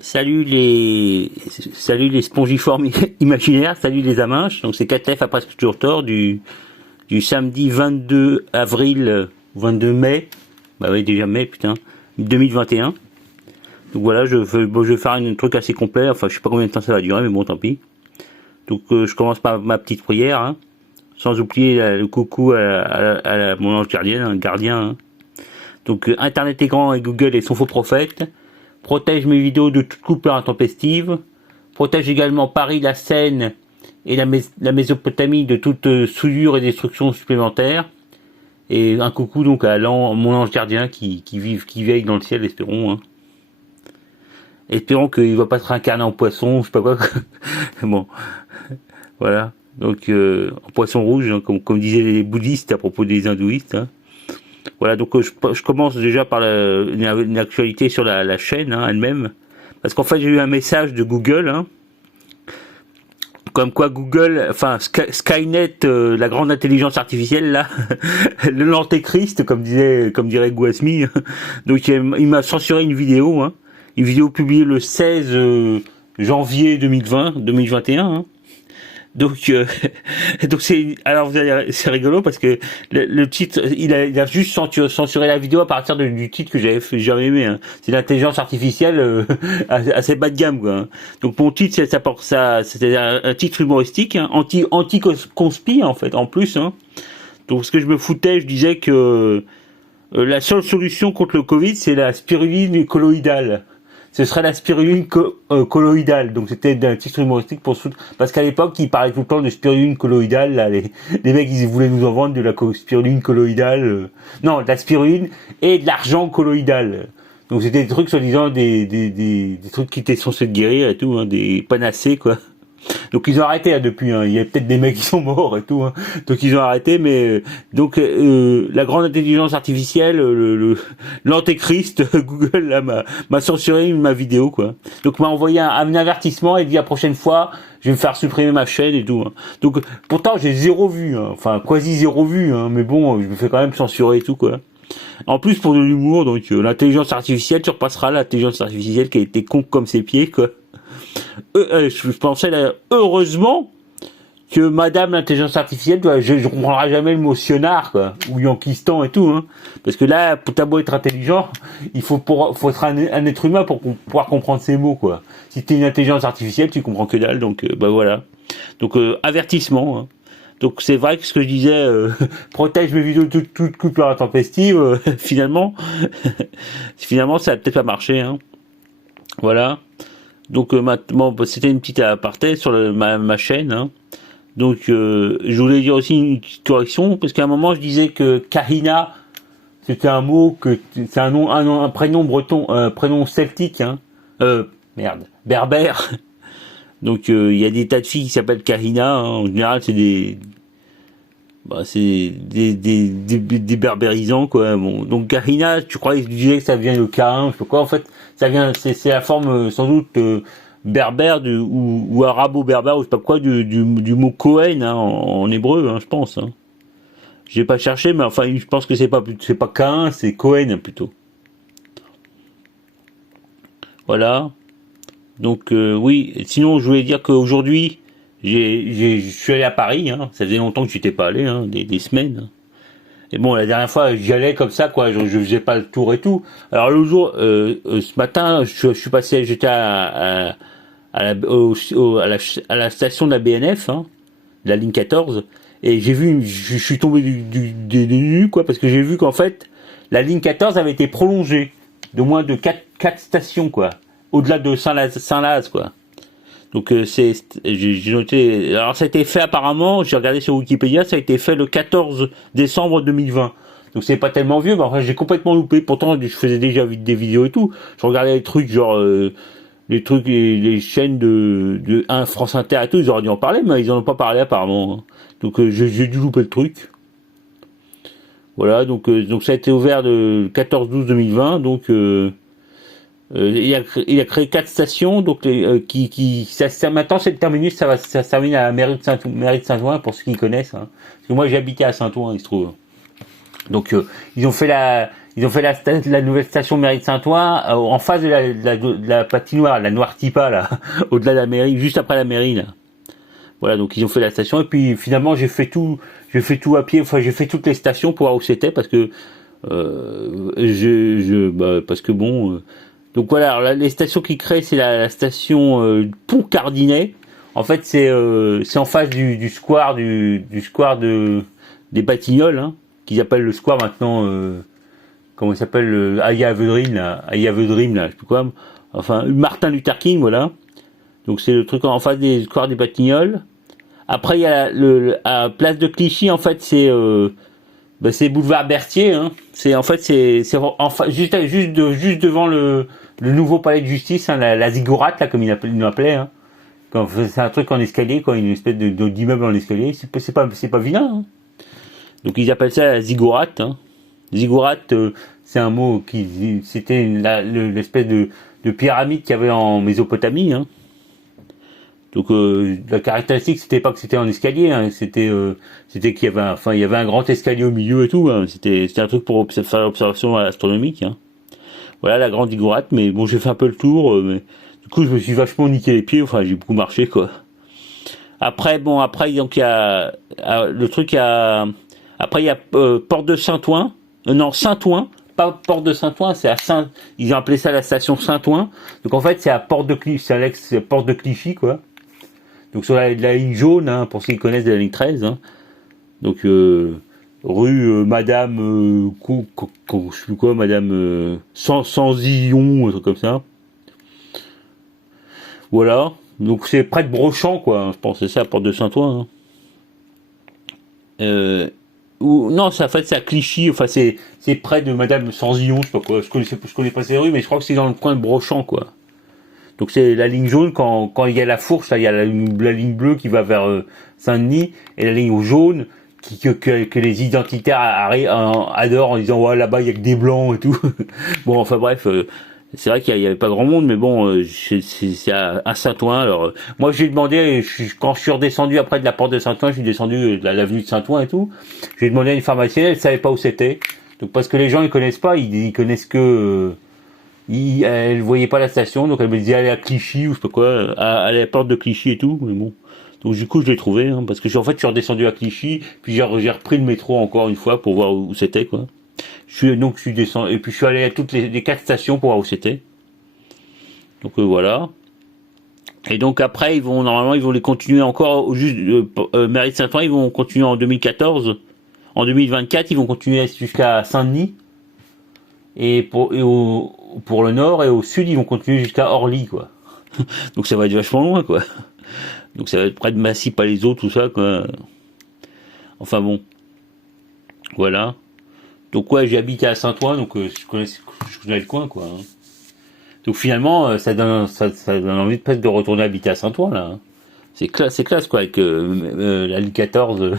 Salut les spongiformes imaginaires, salut les aminches. Donc c'est 4F à presque toujours tort du samedi 22 avril, 22 mai, bah oui déjà mai putain, 2021. Donc voilà, je vais faire un truc assez complet, enfin je sais pas combien de temps ça va durer mais bon tant pis. Donc je commence par ma petite prière, hein, sans oublier le coucou à mon ange gardien. Hein. Donc Internet est grand et Google est son faux prophète. Protège mes vidéos de toute coupure intempestive. Protège également Paris, la Seine et la Mésopotamie de toute souillure et destruction supplémentaire. Et un coucou donc à mon ange gardien qui veille dans le ciel, espérons. Hein. Espérons qu'il ne va pas se réincarner en poisson, je sais pas quoi. Bon, voilà. Donc en poisson rouge, hein, comme disaient les bouddhistes à propos des hindouistes. Hein. Voilà, donc je commence déjà par une actualité sur la chaîne hein, elle-même. Parce qu'en fait, j'ai eu un message de Google, hein, comme quoi Google, enfin Skynet, la grande intelligence artificielle, là, l'antéchrist, comme dirait Gouasmi. Donc il m'a censuré une vidéo publiée le 16 janvier 2021. Hein. Donc alors c'est rigolo parce que le titre, il a juste censuré la vidéo à partir du titre que j'avais jamais aimé. Hein. C'est l'intelligence artificielle assez bas de gamme quoi. Hein. Donc mon titre c'était un titre humoristique, hein, anti conspi en fait en plus. Hein. Donc ce que je me foutais, je disais que la seule solution contre le Covid, c'est la spiruline colloïdale. Ce serait la spiruline colloïdale. Donc c'était un titre humoristique parce qu'à l'époque, ils parlaient tout le temps de spiruline colloïdale. Là, les mecs, ils voulaient nous en vendre de la spiruline colloïdale. Non, de la spiruline et de l'argent colloïdal. Donc c'était des trucs soi-disant des trucs qui étaient censés te guérir et tout, hein, des panacées quoi. Donc ils ont arrêté là, depuis, hein. Il y a peut-être des mecs qui sont morts et tout, hein. Donc ils ont arrêté, mais donc la grande intelligence artificielle, l'antéchrist, Google là m'a censuré ma vidéo quoi. Donc m'a envoyé un avertissement et dit la prochaine fois je vais me faire supprimer ma chaîne et tout. Hein. Donc pourtant j'ai zéro vue, hein. Enfin quasi zéro vue, hein. Mais bon je me fais quand même censurer et tout quoi. En plus pour de l'humour, donc l'intelligence artificielle, tu repasseras l'intelligence artificielle qui a été con comme ses pieds quoi. Je pensais là, heureusement que Madame l'intelligence artificielle, je comprendrai jamais le mot sionard quoi, ou yankistan et tout, hein, parce que là, pour t'as beau être intelligent, il faut être un être humain pour pouvoir comprendre ces mots quoi. Si t'es une intelligence artificielle, tu comprends que dalle, donc bah voilà. Donc avertissement. Hein. Donc c'est vrai que ce que je disais, protège mes vidéos de toute coupure intempestive, finalement, ça a peut-être pas marché. Hein. Voilà. Donc bon, c'était une petite aparté sur ma chaîne. Hein. Donc je voulais dire aussi une petite correction parce qu'à un moment je disais que Kahina c'était un mot c'est un prénom breton, un prénom celtique. Hein. Berbère. Donc il y a des tas de filles qui s'appellent Kahina. Hein. En général c'est des berbérisants quoi. Bon, donc Kahina, tu croyais que je disais que ça vient de Cain, je sais pas quoi. En fait, ça vient, c'est la forme sans doute berbère ou arabo-berbère ou je sais pas quoi du mot Cohen hein, en hébreu, hein, je pense. Hein. J'ai pas cherché, mais enfin, je pense que c'est pas Cain, c'est Cohen plutôt. Voilà. Donc oui. Sinon, je voulais dire qu'aujourd'hui je suis allé à Paris, hein. Ça faisait longtemps que je n'étais pas allé, hein, des semaines. Hein. Et bon, la dernière fois, j'y allais comme ça, quoi. Je faisais pas le tour et tout. Alors le jour, ce matin, je suis passé, j'étais à la station de la BNF, hein, de la ligne 14, et je suis tombé des nues, quoi, parce que j'ai vu qu'en fait, la ligne 14 avait été prolongée de moins de 4 stations, quoi, au-delà de Saint-Laz, quoi. Donc j'ai noté. Alors ça a été fait apparemment, j'ai regardé sur Wikipédia, ça a été fait le 14 décembre 2020. Donc c'est pas tellement vieux, mais enfin j'ai complètement loupé. Pourtant je faisais déjà des vidéos et tout. Je regardais les trucs genre les chaînes de France Inter et tout, ils auraient dû en parler, mais ils en ont pas parlé apparemment. Hein. Donc j'ai dû louper le truc. Voilà, donc ça a été ouvert le 14-12-2020, donc il a créé 4 stations, donc ça maintenant c'est le terminus, ça se termine à la mairie de Saint-Ouen pour ceux qui connaissent. Hein. Parce que moi j'habitais à Saint-Ouen, il se trouve. Donc ils ont fait ils ont fait la nouvelle station mairie de Saint-Ouen en face de la patinoire, la Noire Tipa là, au-delà de la mairie, juste après la mairie là. Voilà, donc ils ont fait la station et puis finalement j'ai fait tout à pied. Enfin, j'ai fait toutes les stations pour voir où c'était parce que parce que bon. Donc voilà, alors, les stations qui créent, c'est la station Pont Cardinet. En fait, c'est en face du square du square des Batignolles, hein, qu'ils appellent le square maintenant. Comment il s'appelle, Aya Aveudrine là, je sais plus quoi. Enfin, Martin Luther King, voilà. Donc c'est le truc en face des squares des Batignolles. Après il y a à Place de Clichy, en fait c'est boulevard Berthier, hein. C'est en fait c'est enfin juste devant le nouveau palais de justice, hein, la ziggourate là comme il l'appelait, hein. C'est un truc en escalier, quoi, une espèce d'immeuble en escalier. C'est pas vilain, hein. Donc ils appellent ça la ziggourate, hein. Ziggourate, c'est un mot c'était l'espèce de pyramide qu'il y avait en Mésopotamie, hein. Donc la caractéristique, c'était pas que c'était en escalier, hein, c'était qu'il y avait il y avait un grand escalier au milieu et tout, hein. C'était un truc pour faire l'observation astronomique, hein. Voilà la grande ziggourate, mais bon, j'ai fait un peu le tour, mais du coup je me suis vachement niqué les pieds, enfin j'ai beaucoup marché, quoi. Après donc il y a le truc, après il y a Porte de Saint-Ouen, non Saint-Ouen, pas Porte de Saint-Ouen, c'est à ils ont appelé ça la station Saint-Ouen. Donc en fait c'est à Porte de Clichy, c'est Porte de Clichy, quoi. Donc sur la ligne jaune, hein, pour ceux qui connaissent de la ligne 13, hein. Donc rue Madame je sais plus quoi, Madame Sans-Illon, un truc comme ça. Voilà. Donc c'est près de Brochant, quoi, hein, je pense, c'est ça, Porte de Saint-Ouen, hein. Non, c'est en fait c'est à Clichy, enfin c'est près de Madame Sans-Illon, je sais pas quoi, je connais pas ces rues, mais je crois que c'est dans le coin de Brochant, quoi. Donc c'est la ligne jaune, quand il y a la fourche, là il y a la ligne bleue qui va vers Saint-Denis, et la ligne jaune que les identitaires adorent en disant ouais, là-bas il y a que des blancs et tout. Bon, enfin bref, c'est vrai qu'il y avait pas grand monde, mais bon, c'est à Saint-Ouen. Alors moi j'ai demandé, quand je suis redescendu après de la porte de Saint-Ouen, je suis descendu de l'avenue de Saint-Ouen et tout, j'ai demandé à une pharmacienne, elle savait pas où c'était. Donc parce que les gens ils connaissent pas, ils connaissent que elle voyait pas la station, donc elle me disait aller à Clichy ou je sais pas quoi, à la porte de Clichy et tout, mais bon. Donc du coup je l'ai trouvé, hein, parce que en fait je suis redescendu à Clichy, puis j'ai repris le métro encore une fois pour voir où c'était, quoi. Je suis descendu, et puis je suis allé à toutes les 4 stations pour voir où c'était. Donc voilà. Et donc après normalement ils vont les continuer encore au juste mairie de Saint-Ouen, ils vont continuer en 2014. En 2024 ils vont continuer jusqu'à Saint-Denis. Et pour le nord et au sud, ils vont continuer jusqu'à Orly, quoi. Donc ça va être vachement loin, quoi. Donc ça va être près de Massy, Palaiseau, tout ça, quoi. Enfin bon. Voilà. Donc ouais, j'ai habité à Saint-Ouen, donc je connais le coin, quoi, hein. Donc finalement, ça donne envie presque de retourner habiter à Saint-Ouen, là, hein. C'est classe, quoi, avec la ligne 14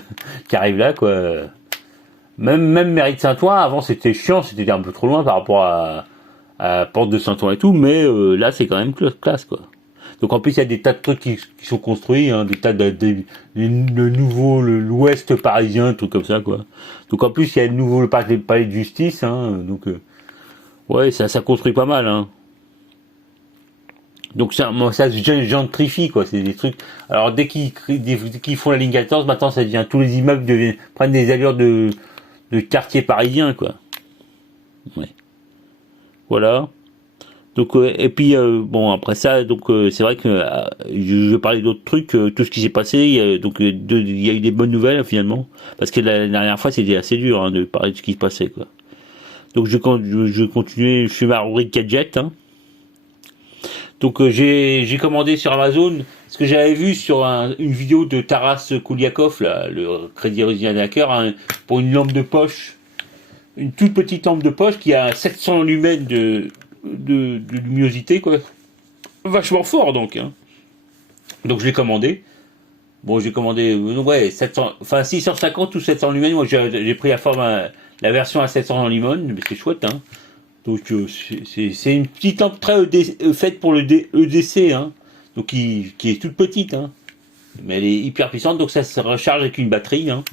qui arrive là, quoi. Même mairie de Saint-Ouen, avant c'était chiant, c'était un peu trop loin par rapport à Porte de Saint-Ouen et tout, mais là c'est quand même classe, quoi. Donc en plus il y a des tas de trucs qui sont construits, hein, des tas le nouveau l'ouest parisien, trucs comme ça, quoi. Donc en plus il y a le nouveau le palais de justice, hein, donc ouais, ça construit pas mal, hein. Donc ça se gentrifie, quoi, c'est des trucs. Alors dès qu'ils font la ligne 14, maintenant ça devient, tous les immeubles prennent des allures de quartier parisien, quoi. Ouais. Voilà. Donc et puis bon, après ça, donc c'est vrai que je vais parler d'autres trucs, tout ce qui s'est passé, il y a eu des bonnes nouvelles finalement, parce que la dernière fois c'était assez dur, hein, de parler de ce qui se passait, quoi. Donc je continue, je fais ma rubrique gadget, hein. Donc j'ai commandé sur Amazon ce que j'avais vu sur une vidéo de Taras Kouliakov, là, le Crédit Lyonnais hacker, hein, pour une lampe de poche, une toute petite lampe de poche qui a 700 lumens de luminosité, quoi. Vachement fort, donc, hein. Donc je l'ai commandé. Bon, j'ai commandé ouais 650 ou 700 lumens. Moi j'ai pris la version à 700 lumens, mais c'est chouette, hein. Donc c'est une petite lampe très faite pour le EDC, hein. Donc qui est toute petite, hein. Mais elle est hyper puissante, donc ça se recharge avec une batterie, hein.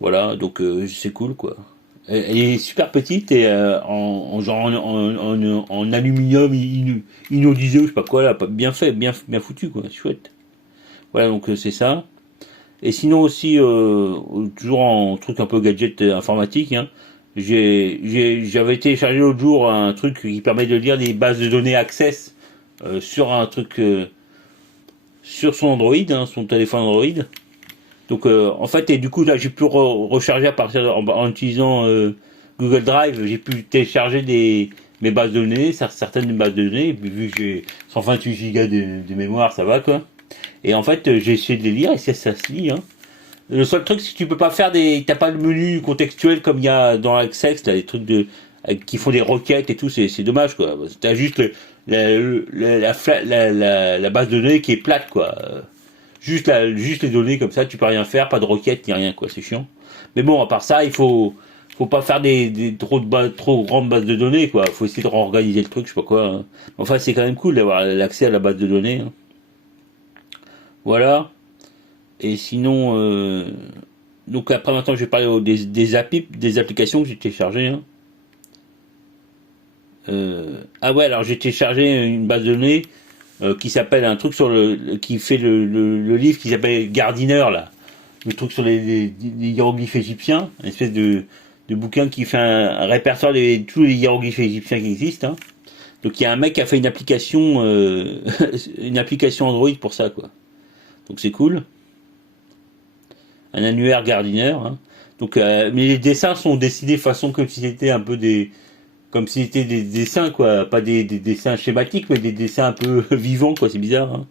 Voilà, donc c'est cool, quoi. Elle est super petite et en aluminium inodisé, je sais pas quoi, là, bien fait, bien foutu, quoi, chouette. Voilà, donc c'est ça. Et sinon aussi, toujours en truc un peu gadget informatique, hein, j'avais téléchargé l'autre jour un truc qui permet de lire des bases de données Access sur un truc, sur son Android, hein, son téléphone Android. Donc en fait, et du coup là j'ai pu recharger à partir en utilisant Google Drive, j'ai pu télécharger mes bases de données, certaines bases de données, et puis vu que j'ai 128 Go de mémoire, ça va quoi. Et en fait, j'ai essayé de les lire et ça se lit. Hein. Le seul truc, c'est que tu peux pas faire t'as pas le menu contextuel comme il y a dans Access, t'as des trucs qui font des requêtes et tout, c'est dommage quoi. T'as juste la base de données qui est plate quoi. Juste les données comme ça, tu peux rien faire, pas de requêtes ni rien quoi, c'est chiant. Mais bon, à part ça, faut pas faire des trop grandes bases de données quoi. Faut essayer de réorganiser le truc, je sais pas quoi. Hein. Enfin, c'est quand même cool d'avoir l'accès à la base de données. Hein. Voilà. Et sinon, donc après maintenant, je vais parler des applications que j'ai téléchargées. Hein. Ah ouais, alors j'ai téléchargé une base de données qui s'appelle un truc qui fait le livre qui s'appelle Gardiner là, le truc sur les hiéroglyphes égyptiens, une espèce de bouquin qui fait un répertoire de tous les hiéroglyphes égyptiens qui existent. Hein. Donc il y a un mec qui a fait une application une application Android pour ça quoi. Donc c'est cool. Un annuaire Gardiner. Hein. Donc mais les dessins sont dessinés façon comme si c'était un peu comme si c'était des dessins quoi, pas des dessins schématiques mais des dessins un peu vivants quoi, c'est bizarre. Hein.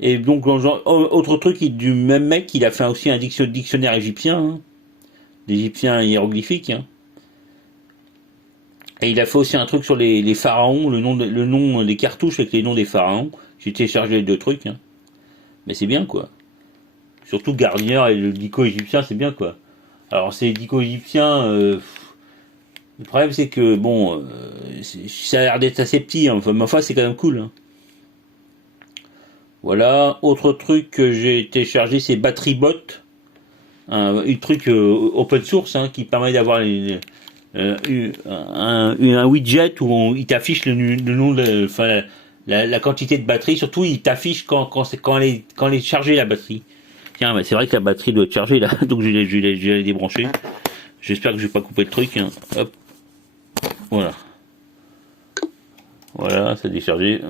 Et donc autre truc du même mec, il a fait aussi un dictionnaire égyptien, hein, d'égyptiens hiéroglyphiques. Hein. Et il a fait aussi un truc sur les pharaons, le nom des cartouches avec les noms des pharaons. J'ai téléchargé les deux trucs, hein. Mais c'est bien quoi. Surtout Gardiner et le dico égyptien, c'est bien quoi. Alors ces dico égyptiens, le problème c'est que bon, ça a l'air d'être assez petit, hein. Enfin, ma foi c'est quand même cool. Hein. Voilà. Autre truc que j'ai téléchargé, c'est BatteryBot, un truc open source hein, qui permet d'avoir un widget où il t'affiche le nom enfin la quantité de batterie. Surtout, il t'affiche quand elle est chargée la batterie. Tiens, mais c'est vrai que la batterie doit être chargée là, donc je l'ai débranché. J'espère que je vais pas couper le truc. Hein. Hop, voilà. Voilà, c'est déchargé.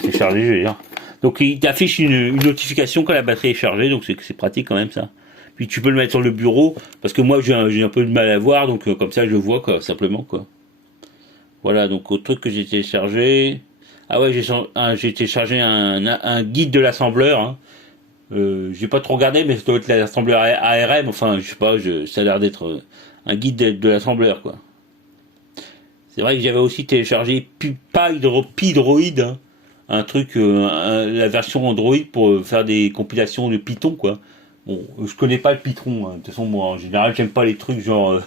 C'est chargé, je veux dire. Donc il t'affiche une notification quand la batterie est chargée, donc c'est pratique quand même ça. Puis tu peux le mettre sur le bureau, parce que moi j'ai un peu de mal à voir, donc comme ça je le vois quoi, simplement quoi. Voilà, donc autre truc que j'ai téléchargé. Ah ouais, j'ai téléchargé un guide de l'assembleur. Hein. J'ai pas trop regardé, mais ça doit être l'assembleur ARM, enfin je sais pas, ça a l'air d'être un guide de l'assembleur quoi. C'est vrai que j'avais aussi téléchargé Pydroid, hein, un truc, la version Android pour faire des compilations de Python, quoi. Bon, je connais pas le Python, hein. De toute façon, moi, en général, j'aime pas les trucs genre,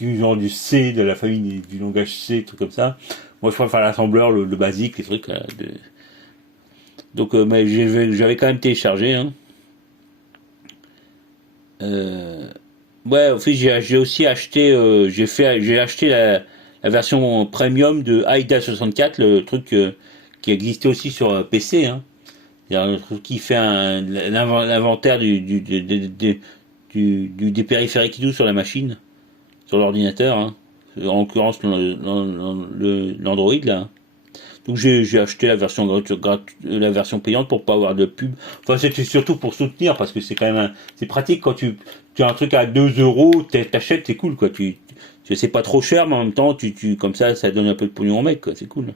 genre du C, de la famille du langage C, trucs comme ça. Moi, je préfère l'assembleur, le basique, les trucs, là, donc, mais j'avais quand même téléchargé, hein. Ouais, en fait, j'ai aussi acheté, j'ai acheté la version premium de AIDA 64, le truc qui existait aussi sur PC, hein. C'est-à-dire le truc qui fait l'inventaire des périphériques et tout sur la machine, sur l'ordinateur, hein. En l'occurrence l'Android là. Donc j'ai acheté la version la version payante pour pas avoir de pub. Enfin c'était surtout pour soutenir parce que c'est quand même c'est pratique quand tu as un truc à 2 €, t'achètes, c'est cool quoi. C'est pas trop cher mais en même temps comme ça donne un peu de pognon au mec quoi, c'est cool.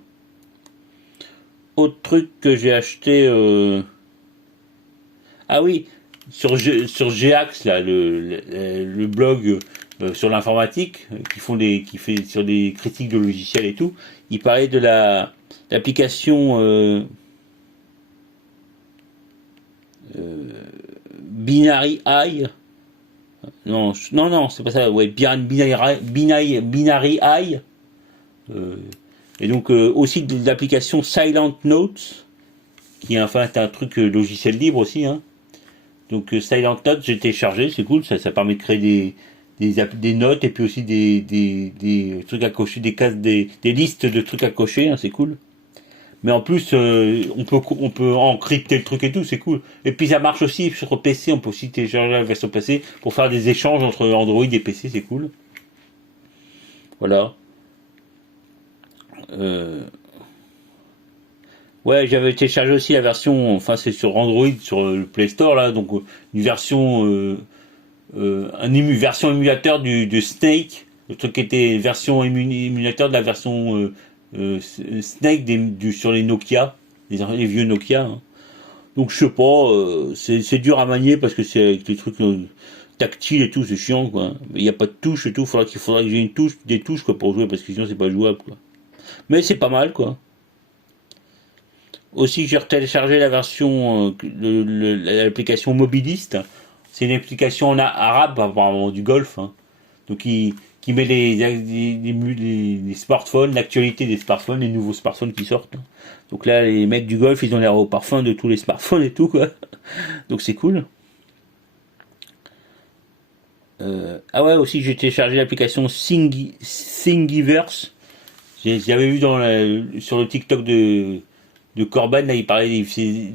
Autre truc que j'ai acheté ah oui, sur Geax là le blog sur l'informatique qui fait sur des critiques de logiciels et tout, il parlait de l'application Binary Eye. Non, c'est pas ça. Ouais, Binary Eye. Et donc aussi de l'application Silent Notes, qui est enfin un truc logiciel libre aussi. Hein. Donc Silent Notes, j'ai téléchargé, c'est cool, ça permet de créer des notes et puis aussi des trucs à cocher, des cases, des listes de trucs à cocher, hein, c'est cool. Mais en plus, on peut encrypter le truc et tout, c'est cool. Et puis ça marche aussi sur PC, on peut aussi télécharger la version PC pour faire des échanges entre Android et PC, c'est cool. Voilà. Euh, ouais, j'avais téléchargé aussi la version, enfin c'est sur Android, sur le Play Store là, donc une version, version émulateur de Snake, le truc qui était version émulateur de la version Snake sur les Nokia, les vieux Nokia, hein. Donc je sais pas, c'est dur à manier parce que c'est avec des trucs tactiles et tout, c'est chiant quoi. Il n'y a pas de touche et tout, faudra que j'ai des touches quoi pour jouer parce que sinon c'est pas jouable quoi. Mais c'est pas mal quoi. Aussi j'ai téléchargé la version, l'application Mobiliste. C'est une application en arabe apparemment du Golfe, hein. Donc qui met les smartphones, l'actualité des smartphones, les nouveaux smartphones qui sortent, hein. Donc là, les mecs du Golf, ils ont l'air au parfum de tous les smartphones et tout, quoi. Donc c'est cool. Ah ouais, aussi j'ai téléchargé l'application Thingiverse. J'avais vu sur le TikTok de Corben, là, il parlait, il faisait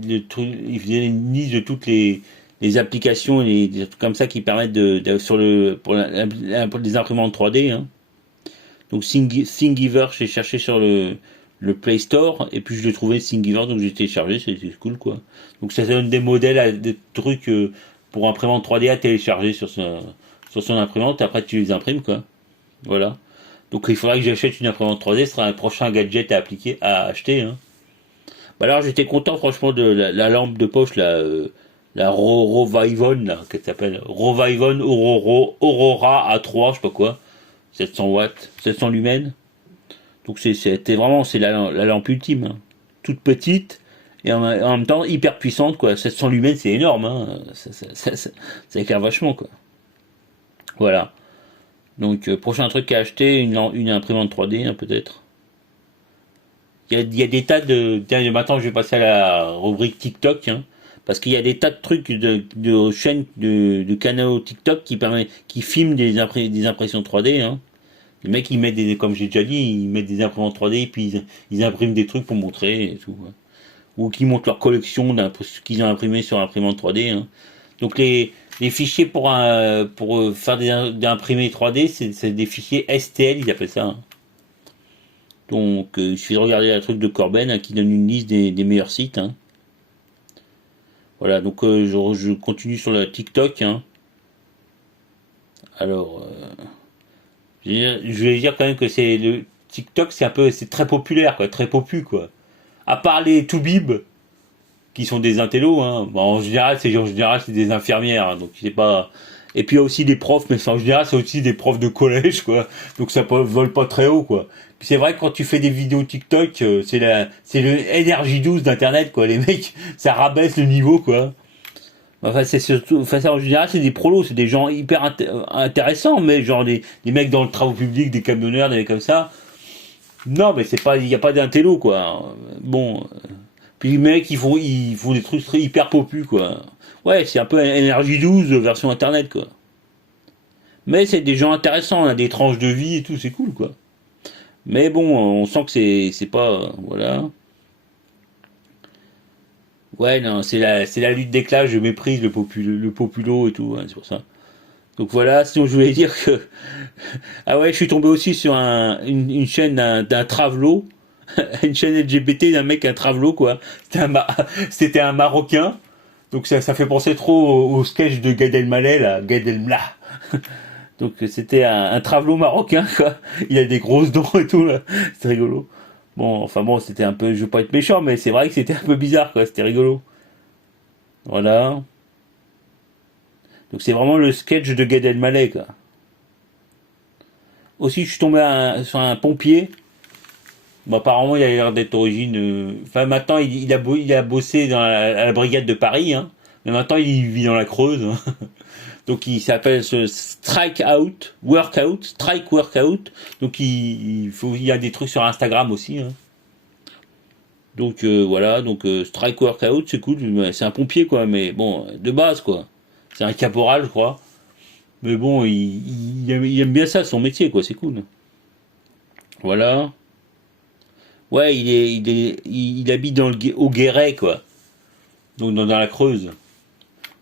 une liste de toutes les applications et des trucs comme ça qui permettent pour des imprimantes 3D, hein. Donc Thingiverse, j'ai cherché sur le Play Store et puis je l'ai trouvé Thingiverse, donc j'ai téléchargé, c'est cool quoi. Donc ça donne des modèles, des trucs pour imprimante 3D à télécharger sur son imprimante et après tu les imprimes quoi. Voilà. Donc il faudra que j'achète une imprimante 3D, ce sera un prochain gadget à acheter, hein. Bah alors j'étais content franchement de la lampe de poche là, la Rovivon là, qu'elle s'appelle Rovivon Aurora A3, je sais pas quoi, 700 watts, 700 lumens. Donc c'est la lampe ultime, hein. Toute petite et en même temps hyper puissante quoi. 700 lumens c'est énorme, hein. Ça éclaire vachement quoi. Voilà. Donc prochain truc à acheter, une imprimante 3D, hein, peut-être. Il y a des tas de. Tiens, maintenant je vais passer à la rubrique TikTok, hein, parce qu'il y a des tas de trucs de chaînes, de canaux TikTok qui filment des impressions 3D, hein. Les mecs, ils mettent comme j'ai déjà dit, ils mettent des imprimantes 3D et puis ils impriment des trucs pour montrer et tout, hein. Ou qui montrent leur collection qu'ils ont imprimé sur imprimante 3D, hein. Donc les fichiers pour faire des imprimés 3D, c'est des fichiers STL, ils appellent ça, hein. Donc il suffit de regarder la truc de Corben, hein, qui donne une liste des meilleurs sites, hein. Voilà, donc je continue sur la TikTok, hein. Alors, je vais dire quand même que c'est le TikTok, c'est très populaire, quoi, très popu, quoi. À part les Toubib, qui sont des intellos, hein. Bon, en général, c'est des infirmières, hein, donc c'est pas. Et puis il y a aussi des profs, mais en général, c'est aussi des profs de collège, quoi. Donc ça vole pas très haut, quoi. Puis c'est vrai que quand tu fais des vidéos TikTok, c'est le NRJ12 d'internet, quoi. Les mecs, ça rabaisse le niveau, quoi. Enfin, c'est surtout, enfin, ça, en général, c'est des prolos, c'est des gens hyper intéressants, mais genre des mecs dans le travaux public, des camionneurs, des mecs comme ça. Non, mais c'est pas, il y a pas d'intello, quoi. Bon. Puis les mecs, ils font des trucs hyper popus, quoi. Ouais, c'est un peu NRJ12 version internet, quoi. Mais c'est des gens intéressants, on a des tranches de vie et tout, c'est cool, quoi. Mais bon, on sent que c'est pas, voilà. Ouais, non, c'est la lutte des classes, je méprise le populo et tout, hein, c'est pour ça. Donc voilà, sinon je voulais dire que, ah ouais, je suis tombé aussi sur une chaîne d'un travelo, une chaîne LGBT d'un mec, un travelo, quoi. C'était un Marocain. Donc ça fait penser trop au sketch de Gad Elmaleh, là, Gad Elmaleh. Donc c'était un travelo marocain, quoi. Il a des grosses dents et tout, là. C'est rigolo. Bon, enfin bon, c'était un peu, je veux pas être méchant, mais c'est vrai que c'était un peu bizarre, quoi. C'était rigolo. Voilà. Donc c'est vraiment le sketch de Gad Elmaleh, quoi. Aussi, je suis tombé sur un pompier. Bon, apparemment, il a l'air d'être d'origine. Enfin, maintenant, il a bossé à la brigade de Paris, hein. Mais maintenant, il vit dans la Creuse, hein. Donc il s'appelle ce Strike Out Workout, Strike Workout. Donc il y a des trucs sur Instagram aussi, hein. Donc voilà, donc Strike Workout, c'est cool, c'est un pompier quoi, mais bon, de base quoi. C'est un caporal, je crois. Mais bon, il aime bien ça, son métier, quoi, c'est cool. Voilà. Ouais, il habite au Guéret, quoi. Donc dans la Creuse.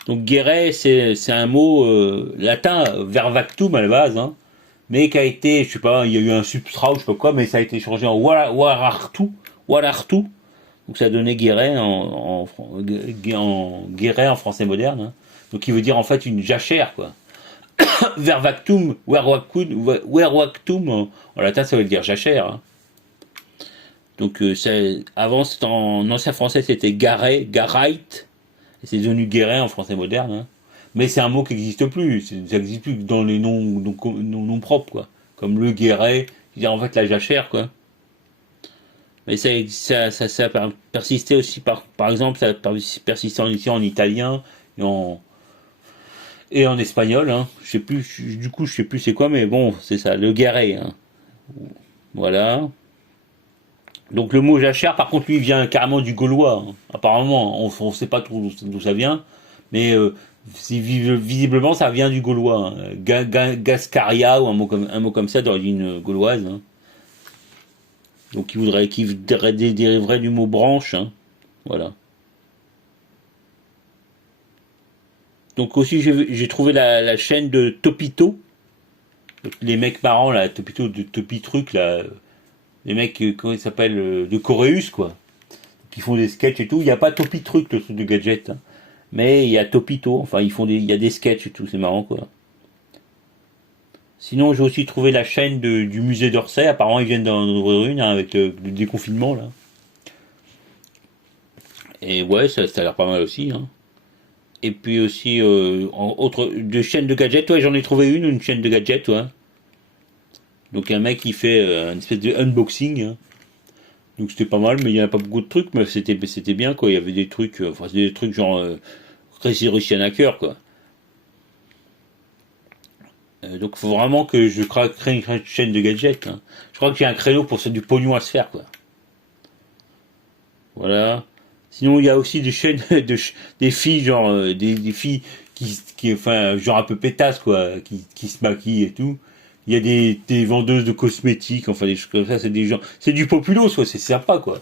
Donc Guéret, c'est un mot latin, vervactum à la base, hein, mais qui a été, je sais pas, il y a eu un substrat ou je sais pas quoi, mais ça a été changé en Warartu. Donc ça a donné Guéret en Guéret en français moderne, hein. Donc qui veut dire en fait une jachère, quoi. Vervactum, werwactum, en latin ça veut dire jachère, hein. Donc avant en ancien français c'était garet, garait, et c'est devenu guéret en français moderne, hein. Mais c'est un mot qui n'existe plus, ça n'existe plus dans les noms propres, quoi. Comme le guéret, c'est en fait la jachère, quoi. Mais ça a persisté aussi, par exemple, ça a persisté ici en italien et en espagnol, hein. Je sais plus, du coup, je sais plus c'est quoi, mais bon, c'est ça, le guéret, hein. Voilà. Donc le mot jachère, par contre, lui, vient carrément du gaulois, hein. Apparemment, on ne sait pas trop d'où ça vient, mais visiblement, ça vient du gaulois, hein. Gascaria, ou un mot comme ça, d'origine gauloise, hein. Donc qui dériverait du mot branche, hein. Voilà. Donc aussi, j'ai trouvé la chaîne de Topito, les mecs marrants, là, Topito, de Topitruc, là, les mecs, comment ils s'appellent, de Coréus, quoi, qui font des sketchs et tout. Il n'y a pas Topitruc, le truc de gadget, hein. Mais il y a Topito, enfin, il y a des sketchs et tout, c'est marrant, quoi. Sinon, j'ai aussi trouvé la chaîne du musée d'Orsay. Apparemment, ils viennent d'en ouvrir une, hein, avec le déconfinement, là. Et ouais, ça a l'air pas mal aussi, hein. Et puis aussi, de chaînes de gadgets, ouais, j'en ai trouvé une chaîne de gadgets, ouais. Donc un mec qui fait une espèce de unboxing, hein. Donc c'était pas mal, mais il n'y avait pas beaucoup de trucs, mais c'était bien, quoi. Il y avait des trucs, enfin c'était des trucs genre Crazy Rich Hacker, quoi. Donc il faut vraiment que je crée une chaîne de gadgets, hein. Je crois que j'ai un créneau pour du pognon à se faire, quoi. Voilà. Sinon il y a aussi des chaînes des filles, genre des filles enfin genre un peu pétasses, quoi, qui se maquillent et tout. Il y a des vendeuses de cosmétiques, enfin des choses comme ça, c'est des gens, c'est du populo, soit c'est sympa, quoi.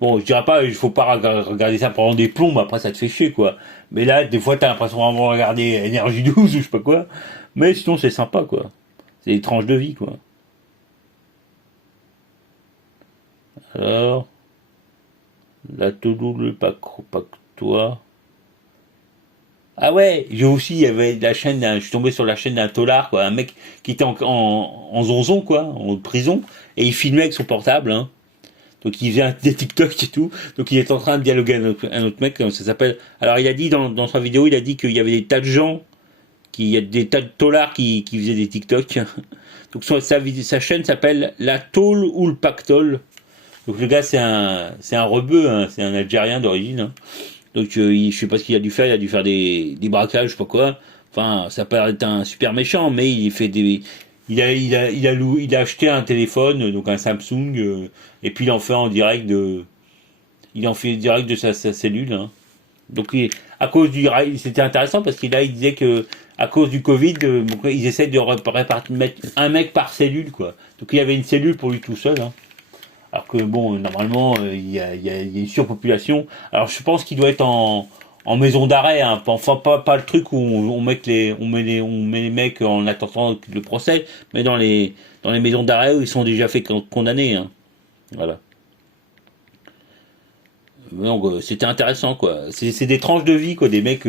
Bon, je dirais pas, il faut pas regarder ça pendant des plombs, après ça te fait chier, quoi. Mais là, des fois, t'as l'impression vraiment de regarder Énergie 12 ou je sais pas quoi. Mais sinon, c'est sympa, quoi. C'est des tranches de vie, quoi. Alors, la Toulouse, le Pactois. Ah ouais, j'ai aussi, il y avait la chaîne, je suis tombé sur la chaîne d'un tolard, quoi. Un mec qui était en zonzon, quoi, en prison, et il filmait avec son portable, hein. Donc il faisait des TikTok et tout. Donc il est en train de dialoguer avec un autre mec, ça s'appelle. Alors il a dit dans sa vidéo, il a dit qu'il y avait des tas de gens, qu'il y a des tas de tolards qui faisaient des TikTok. Donc sa chaîne s'appelle La Tôle ou le Pactole. Donc le gars c'est un rebeu, hein, c'est un Algérien d'origine, hein. Donc je sais pas ce qu'il a dû faire, il a dû faire des braquages, je sais pas quoi. Enfin, ça paraît être un super méchant, mais il fait des, il a acheté un téléphone, donc un Samsung, et puis il en fait direct de sa cellule, hein. Donc à cause c'était intéressant parce qu'il il disait que à cause du Covid, ils essaient de mettre un mec par cellule, quoi. Donc il y avait une cellule pour lui tout seul, hein. Alors que bon, normalement, il y a une surpopulation. Alors je pense qu'il doit être en maison d'arrêt, hein. Enfin pas le truc où on met les mecs en attendant le procès, mais dans les maisons d'arrêt où ils sont déjà fait condamnés, hein. Voilà. Donc c'était intéressant, quoi. C'est des tranches de vie, quoi, des mecs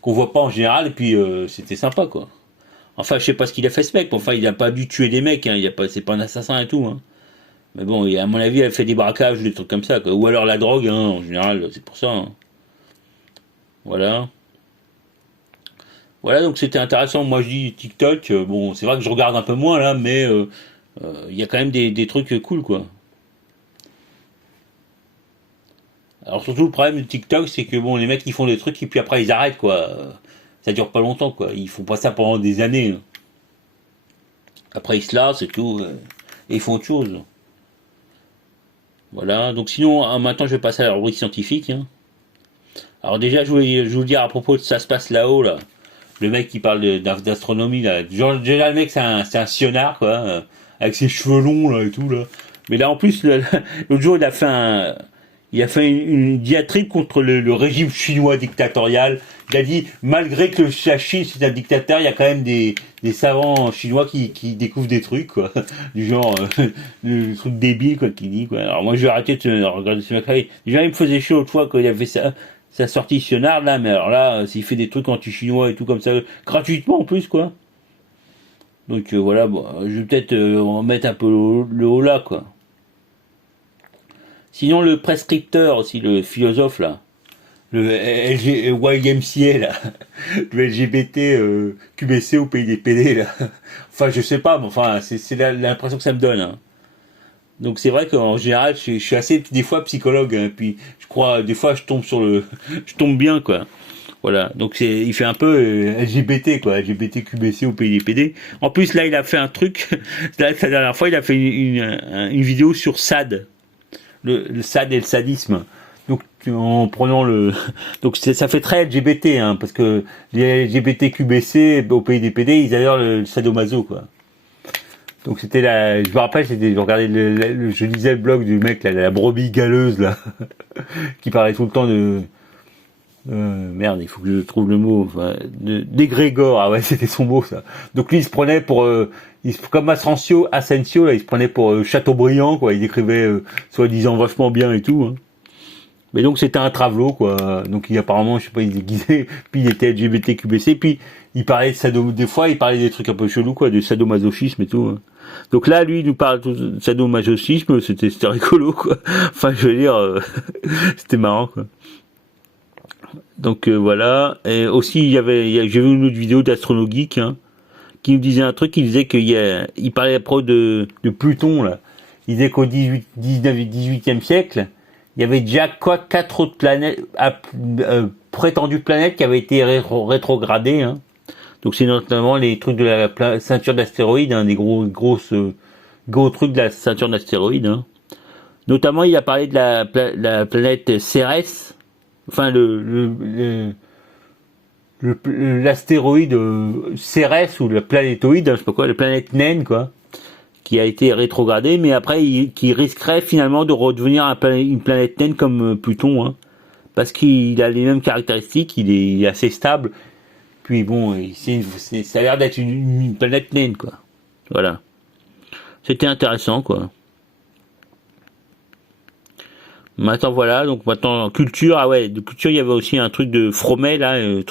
qu'on voit pas en général, et puis c'était sympa, quoi. Enfin, je sais pas ce qu'il a fait, ce mec, mais enfin il a pas dû tuer des mecs, hein. C'est pas un assassin et tout, hein. Mais bon, à mon avis, elle fait des braquages, des trucs comme ça, quoi. Ou alors la drogue, hein, en général, c'est pour ça, hein. Voilà. Voilà, donc c'était intéressant. Moi, je dis TikTok. Bon, c'est vrai que je regarde un peu moins là, mais il y a quand même des trucs cool, quoi. Alors surtout le problème de TikTok, c'est que bon, les mecs ils font des trucs et puis après ils arrêtent, quoi. Ça dure pas longtemps, quoi. Ils font pas ça pendant des années, hein. Après ils se lassent et tout, et ils font autre chose. Voilà. Donc sinon, maintenant je vais passer à la rubrique scientifique, hein. Alors déjà, je voulais vous dire à propos de ça se passe là-haut, là. Le mec qui parle d'astronomie, là. Genre, déjà, le mec, c'est un sionnard, quoi. Avec ses cheveux longs, là, et tout, là. Mais là, en plus, l'autre jour, il a fait une diatribe contre le régime chinois dictatorial. Il a dit, malgré que la Chine, c'est un dictateur, il y a quand même des savants chinois qui découvrent des trucs, quoi. Du genre, le truc débile, quoi, qu'il dit, quoi. Alors, moi, je vais arrêter de regarder ce mec-là. Déjà, il me faisait chier l'autre fois quand il avait sa sortie sionnard, là, mais alors là, s'il fait des trucs anti-chinois et tout comme ça, gratuitement en plus, quoi. Donc voilà, bon, je vais peut-être en mettre un peu le haut là, quoi. Sinon, le prescripteur aussi, le philosophe là, le YMCA là, le LGBT QBC au pays des PD là. Enfin, je sais pas, mais enfin, c'est l'impression que ça me donne. Hein. Donc c'est vrai qu'en général, je suis assez des fois psychologue, hein, puis je crois des fois je tombe je tombe bien quoi. Voilà, donc il fait un peu LGBT quoi, LGBT QBC au pays des PD. En plus là, il a fait un truc. La dernière fois, il a fait une vidéo sur SAD, le SAD et le sadisme. Donc en prenant donc ça fait très LGBT hein, parce que les LGBT QBC au pays des PD, ils adorent le sadomaso quoi. Donc c'était je me rappelle, je regardais je lisais le blog du mec là, la brebis galeuse là, qui parlait tout le temps de merde, il faut que je trouve le mot. Enfin, d'égrégore, ah ouais, c'était son mot ça. Donc lui, il se prenait pour, comme Asensio là, il se prenait pour Chateaubriand, quoi. Il écrivait soi-disant vachement bien et tout. Hein. Mais donc c'était un travelot, quoi. Donc apparemment, je sais pas, il déguisait, puis il était LGBTQBC, puis il parlait de des fois, il parlait des trucs un peu chelous, quoi, de sadomasochisme et tout. Hein. Donc là, lui, il nous parle de sadomasochisme, c'était rigolo, quoi. Enfin, je veux dire, c'était marrant, quoi. Donc voilà. Et aussi, j'ai vu une autre vidéo d'Astronogeek hein, qui nous disait un truc. Il disait il parlait après de Pluton là. Il disait qu'au 18e siècle, il y avait déjà quatre autres planètes, prétendues planètes qui avaient été rétrogradées. Hein. Donc c'est notamment les trucs de la ceinture d'astéroïdes, hein, des gros trucs de la ceinture d'astéroïdes. Hein. Notamment, il a parlé de la planète Cérès. Enfin, l'astéroïde Cérès ou le planétoïde, je sais pas quoi, la planète naine, quoi, qui a été rétrogradé, mais après, qui risquerait finalement de redevenir une planète naine comme Pluton, hein, parce qu'il a les mêmes caractéristiques, il est assez stable, puis bon, ça a l'air d'être une planète naine, quoi. Voilà. C'était intéressant, quoi. Maintenant voilà, donc maintenant culture, ah ouais, de culture il y avait aussi un truc de Fromet là, le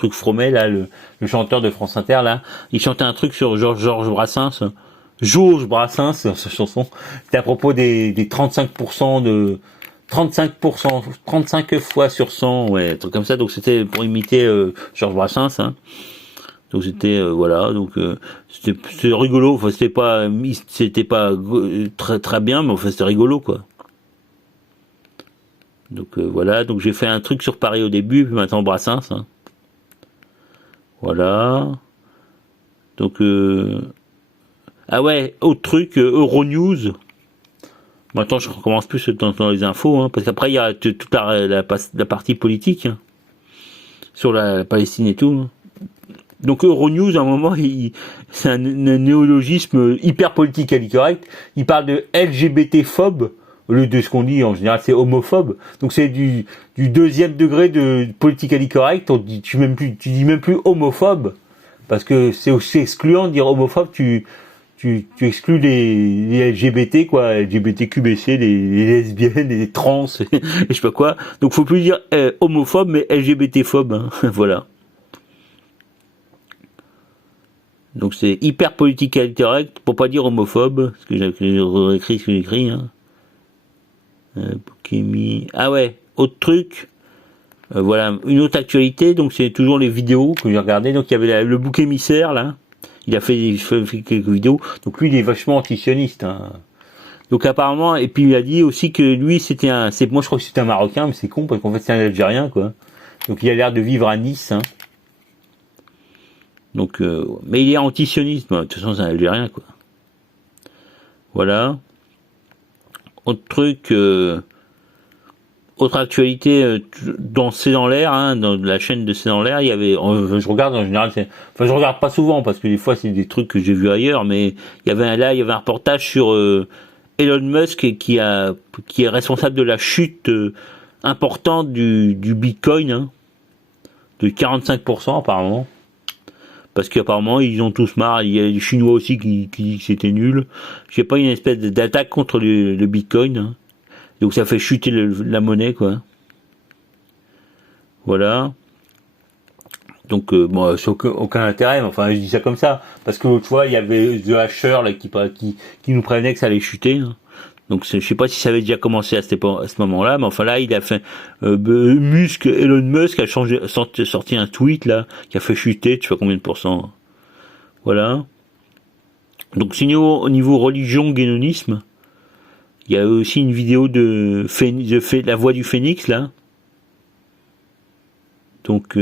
chanteur de France Inter là, il chantait un truc sur Georges Brassens, Georges Brassens, sa chanson, c'était à propos des 35% de 35 fois sur 100, ouais, un truc comme ça, donc c'était pour imiter Georges Brassens, hein. Donc c'était voilà, donc c'était rigolo, enfin c'était pas très très bien, mais enfin c'était rigolo quoi. Donc voilà, donc j'ai fait un truc sur Paris au début, puis maintenant Brassens. Hein. Voilà. Donc ah ouais, autre truc, Euronews. Maintenant je recommence plus dans les infos, hein, parce qu'après il y a toute la partie politique hein, sur la Palestine et tout. Hein. Donc Euronews, à un moment, c'est un néologisme hyper politique correct. Il parle de LGBT-phobe. Au lieu de ce qu'on dit en général, c'est homophobe. Donc c'est du deuxième degré de politically correct. Tu dis même plus homophobe parce que c'est aussi excluant de dire homophobe. Tu exclus les LGBT quoi, LGBTQBC, les lesbiennes, les trans, et je sais pas quoi. Donc faut plus dire homophobe mais LGBT-phobe. Hein. Voilà. Donc c'est hyper politically correct pour pas dire homophobe, parce que j'ai écrit ce que j'ai écrit. Hein. Ah ouais, autre truc. Voilà, une autre actualité. Donc c'est toujours les vidéos que j'ai regardées. Donc il y avait le bouc émissaire là. Il a fait quelques vidéos. Donc lui il est vachement anti-sioniste. Hein. Donc apparemment, et puis il a dit aussi que lui moi je crois que c'était un Marocain, mais c'est con parce qu'en fait c'est un Algérien quoi. Donc il a l'air de vivre à Nice. Hein. Donc mais il est anti-sioniste. De toute façon c'est un Algérien quoi. Voilà. Autre truc autre actualité dans C'est dans l'air, hein, dans la chaîne de C'est dans l'air, il y avait, je regarde en général, enfin je regarde pas souvent parce que des fois c'est des trucs que j'ai vus ailleurs, mais il y avait un reportage sur Elon Musk qui est responsable de la chute importante du Bitcoin, hein, de 45% apparemment. Parce qu'apparemment ils ont tous marre, il y a les Chinois aussi qui disent que c'était nul. Je sais pas, une espèce d'attaque contre le Bitcoin, hein. Donc ça fait chuter la monnaie, quoi. Voilà. Donc bon, c'est aucun intérêt, mais enfin je dis ça comme ça, parce que l'autre fois il y avait The Asher là qui nous prévenait que ça allait chuter, hein. Donc je sais pas si ça avait déjà commencé à ce moment-là, mais enfin là il a fait Elon Musk a sorti un tweet là qui a fait chuter, tu sais pas combien de pourcents. Voilà. Donc c'est au niveau religion, guénonisme. Il y a aussi une vidéo de la voix du phénix là. Donc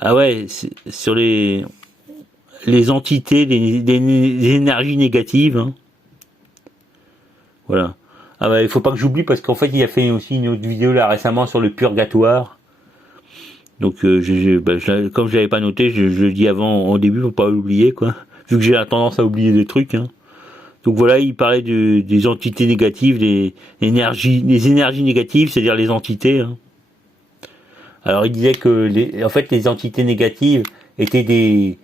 ah ouais, sur les entités, les énergies négatives, hein. Voilà. Ah bah il faut pas que j'oublie parce qu'en fait il a fait aussi une autre vidéo là récemment sur le purgatoire. Donc comme je l'avais pas noté, je le dis avant au début pour pas l'oublier, quoi. Vu que j'ai la tendance à oublier des trucs, hein. Donc voilà, il parlait des entités négatives, des énergies négatives, c'est-à-dire les entités, hein. Alors il disait que en fait les entités négatives étaient des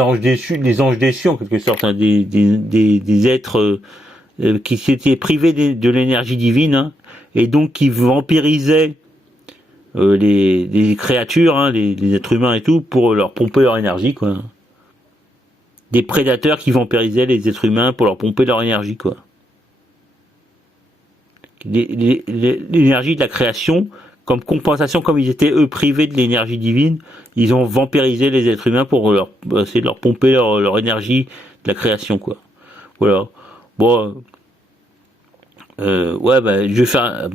anges déçus en quelque sorte, hein, des êtres qui s'étaient privés de l'énergie divine, hein, et donc qui vampirisaient les créatures, hein, les êtres humains et tout, pour leur pomper leur énergie, quoi. Des prédateurs qui vampirisaient les êtres humains pour leur pomper leur énergie, quoi. L'énergie de la création, comme compensation, comme ils étaient eux privés de l'énergie divine, ils ont vampirisé les êtres humains pour essayer de leur pomper leur énergie de la création, quoi. Voilà. Bon, ouais, bah, je vais faire,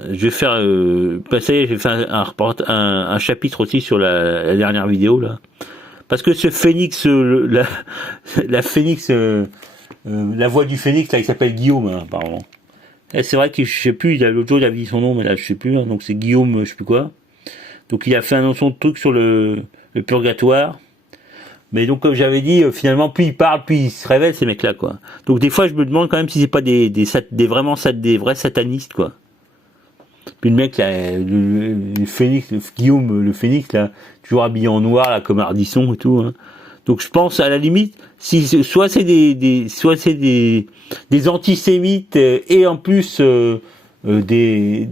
ça y est, j'ai fait un chapitre aussi sur la dernière vidéo là, parce que ce phénix, la phénix, la voix du phénix là, il s'appelle Guillaume, hein, apparemment. Et c'est vrai que je sais plus, l'autre jour il a dit son nom, mais là je sais plus, hein, donc c'est Guillaume, je sais plus quoi. Donc il a fait un autre truc sur le purgatoire. Mais donc comme j'avais dit, finalement plus il parle, plus il se révèle, ces mecs-là, quoi. Donc des fois je me demande quand même si c'est pas des vrais satanistes, quoi. Puis le mec là, le phénix, Guillaume le phénix là, toujours habillé en noir là comme Ardisson et tout, hein. Donc je pense à la limite, si soit c'est des antisémites et en plus des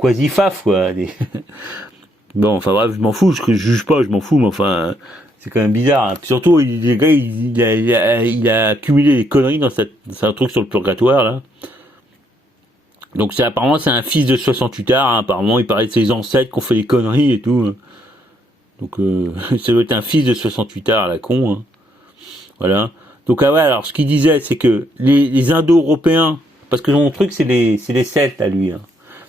quasi-faf, quoi. Bon, enfin bref, je m'en fous, je juge pas, je m'en fous, mais enfin c'est quand même bizarre, hein. Puis surtout, le gars, il a accumulé des conneries dans c'est un truc sur le purgatoire, là. Donc apparemment, c'est un fils de 68 arts, hein. Apparemment, il parlait de ses ancêtres qui ont fait des conneries et tout, hein. Donc, ça doit être un fils de 68 arts, la con, hein. Voilà. Donc, ah ouais, alors, ce qu'il disait, c'est que les Indo-Européens, parce que mon truc, c'est les Celtes, à lui, hein.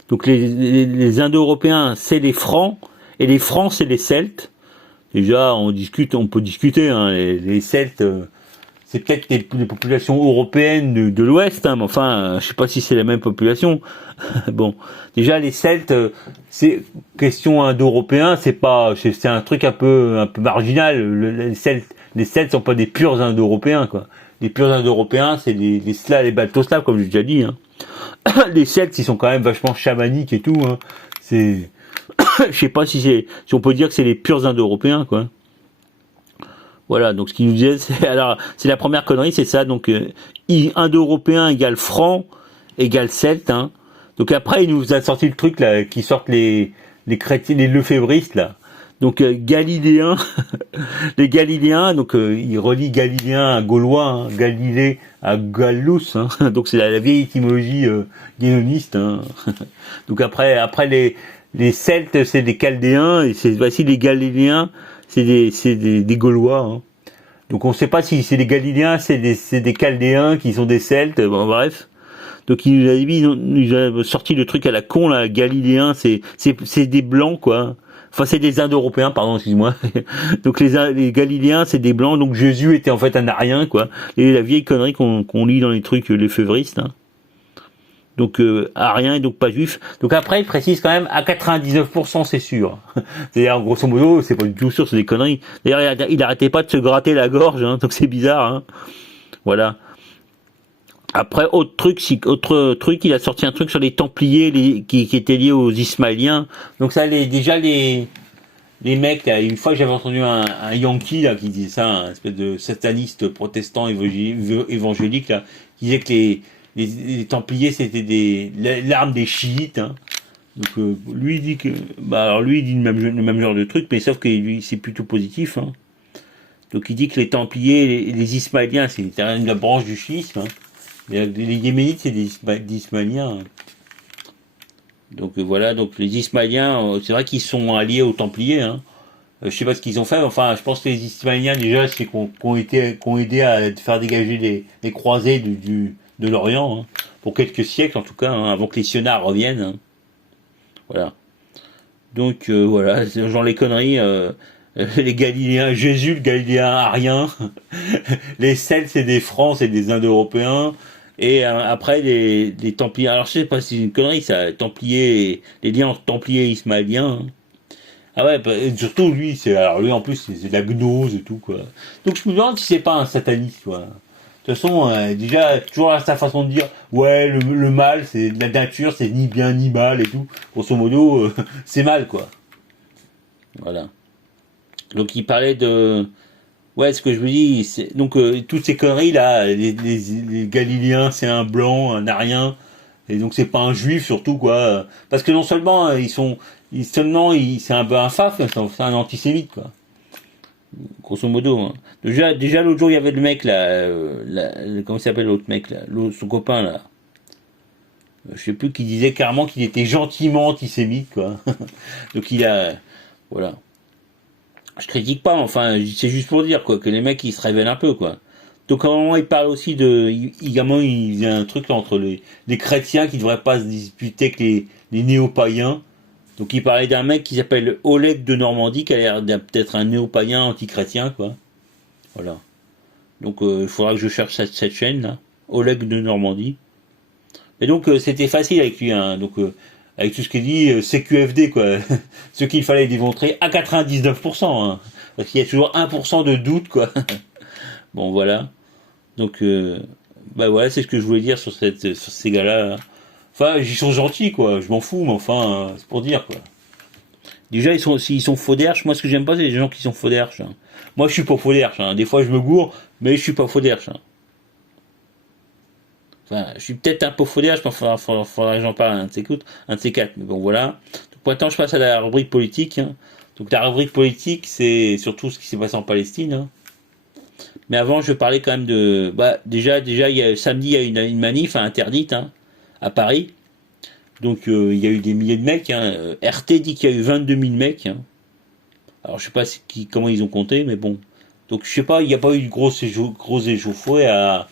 Donc, les Indo-Européens, c'est les Francs, et les Francs, c'est les Celtes. Déjà, on peut discuter, hein. Les Celtes, c'est peut-être des populations européennes de l'Ouest, hein, mais enfin, je sais pas si c'est la même population. Bon, déjà les Celtes, c'est question indo-européen, c'est un truc un peu marginal. Les Celtes sont pas des purs indo-européens, quoi. Les purs indo-européens, c'est les Slaves, les Baltoslaves, comme j'ai déjà dit, hein. Les Celtes, ils sont quand même vachement chamaniques et tout, hein. Je sais pas si on peut dire que c'est les purs indo-européens, quoi. Voilà, donc ce qu'il nous disait, c'est la première connerie, c'est ça, donc indo-européen égale franc égale celte, hein. Donc après, il nous a sorti le truc là, qui sortent les chrétiens, les lefébristes là. Donc galiléens, les galiléens, donc il relie galiléen à gaulois, hein, Galilée à Gallus, hein. Donc c'est la vieille étymologie guénoniste, hein. Donc après les Celtes, c'est des Chaldéens, et voici les Galiléens, c'est des Gaulois, hein. Donc on ne sait pas si c'est des Galiléens, c'est des Chaldéens qui sont des Celtes, bon, bref. Donc il nous a sorti le truc à la con là, Galiléens, c'est des blancs, quoi. Enfin c'est des Indo-Européens, pardon, excuse-moi. Donc les Galiléens, c'est des blancs, donc Jésus était en fait un arien, quoi. Et la vieille connerie qu'on lit dans les trucs lefébristes, hein. Donc arien et donc pas juif. Donc après il précise quand même à 99% c'est sûr. C'est-à-dire grosso modo c'est pas du tout sûr, c'est des conneries. D'ailleurs il arrêtait pas de se gratter la gorge, hein, donc c'est bizarre. Hein. Voilà. Après autre truc, il a sorti un truc sur les Templiers qui étaient liés aux Ismaéliens. Donc ça déjà les mecs là, une fois j'avais entendu un Yankee là qui disait ça, un espèce de sataniste protestant évangélique là, qui disait que les Templiers c'était l'arme des chiites. Hein. Donc lui il dit que alors lui il dit le même genre de truc, mais sauf que lui c'est plutôt positif. Hein. Donc il dit que les Templiers, les Ismaéliens, c'est la branche du chiisme. Hein. Les Yéménites c'est des Ismaéliens. Hein. Donc voilà, donc les Ismaéliens, c'est vrai qu'ils sont alliés aux Templiers. Hein. Je sais pas ce qu'ils ont fait, enfin je pense que les Ismaéliens déjà c'est qu'on aidé à faire dégager les croisés de l'Orient, hein, pour quelques siècles en tout cas, hein, avant que les Sionards reviennent. Hein. Voilà. Donc voilà, genre les conneries, les Galiléens, Jésus le Galiléen arien, les Celtes c'est des Francs et des Indo-Européens. Et après les Templiers, alors je sais pas si c'est une connerie ça, Templiers, les liens entre Templiers et Ismaéliens. Hein. Ah ouais, et surtout lui, alors lui en plus c'est de la gnose et tout quoi. Donc je me demande si c'est pas un sataniste quoi. De toute façon, déjà toujours sa façon de dire, ouais le mal c'est de la nature, c'est ni bien ni mal et tout. Grosso modo, c'est mal quoi. Voilà. Donc il parlait de, ouais, ce que je vous dis, donc toutes ces conneries là, les Galiléens c'est un blanc, un arien. Et donc c'est pas un juif surtout quoi, parce que non seulement c'est un peu un faf, c'est un antisémite quoi, grosso modo. Hein. Déjà l'autre jour il y avait le mec là, comment il s'appelle l'autre mec là, son copain là, je sais plus, qui disait carrément qu'il était gentiment antisémite quoi. Donc voilà. Je critique pas, enfin c'est juste pour dire quoi que les mecs ils se révèlent un peu quoi. Donc à un moment il parle aussi également il y a un truc là, entre les chrétiens qui devraient pas se disputer avec les néo-païens. Donc il parlait d'un mec qui s'appelle Oleg de Normandie qui a l'air d'être un néo-païen anti-chrétien quoi. Voilà. Donc il faudra que je cherche cette chaîne là, Oleg de Normandie. Et donc c'était facile avec lui hein. Donc avec tout ce qu'il dit CQFD quoi. Ce qu'il fallait démontrer à 99%. Hein. Parce qu'il y a toujours 1% de doute quoi. Bon voilà. Donc bah voilà, c'est ce que je voulais dire sur ces gars-là. Là. Enfin, ils sont gentils quoi, je m'en fous, mais enfin, c'est pour dire quoi. Déjà s'ils sont faux d'herche, moi ce que j'aime pas c'est les gens qui sont faux d'herche. Hein. Moi je suis pas faux d'herche, hein. Des fois je me gourre, mais je suis pas faux d'herche. Hein. Enfin, je suis peut-être un peu faux d'herche, mais faudra que j'en parle un de ces quatre. Mais bon voilà. Donc maintenant je passe à la rubrique politique. Hein. Donc la rubrique politique c'est surtout ce qui s'est passé en Palestine. Hein. Mais avant, je parlais quand même de... Bah, déjà, samedi, il y a une manif interdite hein, à Paris. Donc, il y a eu des milliers de mecs. Hein. RT dit qu'il y a eu 22 000 mecs. Hein. Alors, je sais pas comment ils ont compté, mais bon. Donc, je sais pas, il n'y a pas eu de gros échauffourées à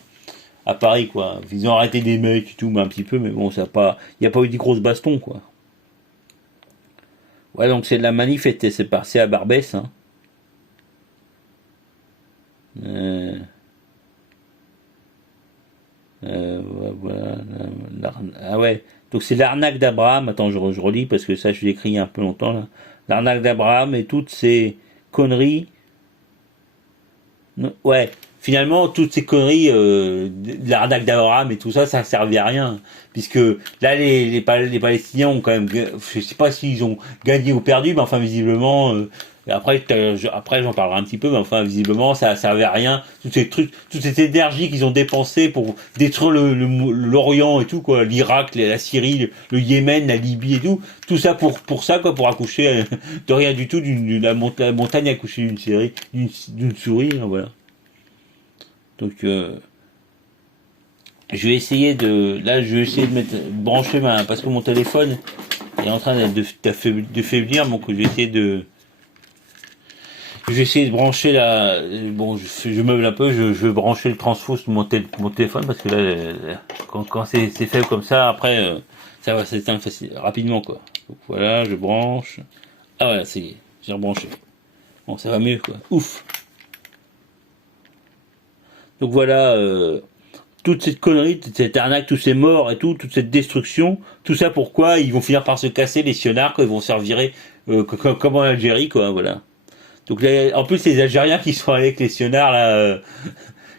Paris, quoi. Ils ont arrêté des mecs et tout, mais un petit peu, mais bon, il n'y a pas eu de grosses bastons, quoi. Ouais, donc c'est de la manif, c'est passé à Barbès, hein. Voilà, ah ouais, donc c'est l'arnaque d'Abraham. Attends, je relis parce que ça je l'ai écrit il y a un peu longtemps là. L'arnaque d'Abraham et toutes ces conneries. Ouais, finalement toutes ces conneries, de l'arnaque d'Abraham et tout ça, ça servait à rien. Puisque là les Palestiniens ont quand même, je sais pas s'ils ont gagné ou perdu, mais enfin visiblement. Après j'en parlerai un petit peu, mais enfin visiblement ça servait à rien. Tous ces trucs, toute cette énergie qu'ils ont dépensée pour détruire l'Orient et tout quoi, l'Irak, la Syrie, le Yémen, la Libye et tout ça pour ça quoi, pour accoucher de rien du tout, la montagne accoucher d'une souris, hein, voilà. Donc je vais essayer de brancher parce que mon téléphone est en train de faiblir, donc je vais essayer de brancher bon, je meuble un peu, je vais brancher le transfo sur mon téléphone parce que là, quand c'est faible comme ça, après, ça va s'éteindre rapidement, quoi. Donc voilà, je branche. Ah voilà, c'est y est, j'ai rebranché. Bon, ça va mieux, quoi. Ouf. Donc voilà, toute cette connerie, toute cette arnaque, tous ces morts et tout, toute cette destruction, tout ça pourquoi ils vont finir par se casser les sionards quand ils vont se faire virer comme en Algérie, quoi, voilà. Donc en plus les Algériens qui sont allés avec les sionards là,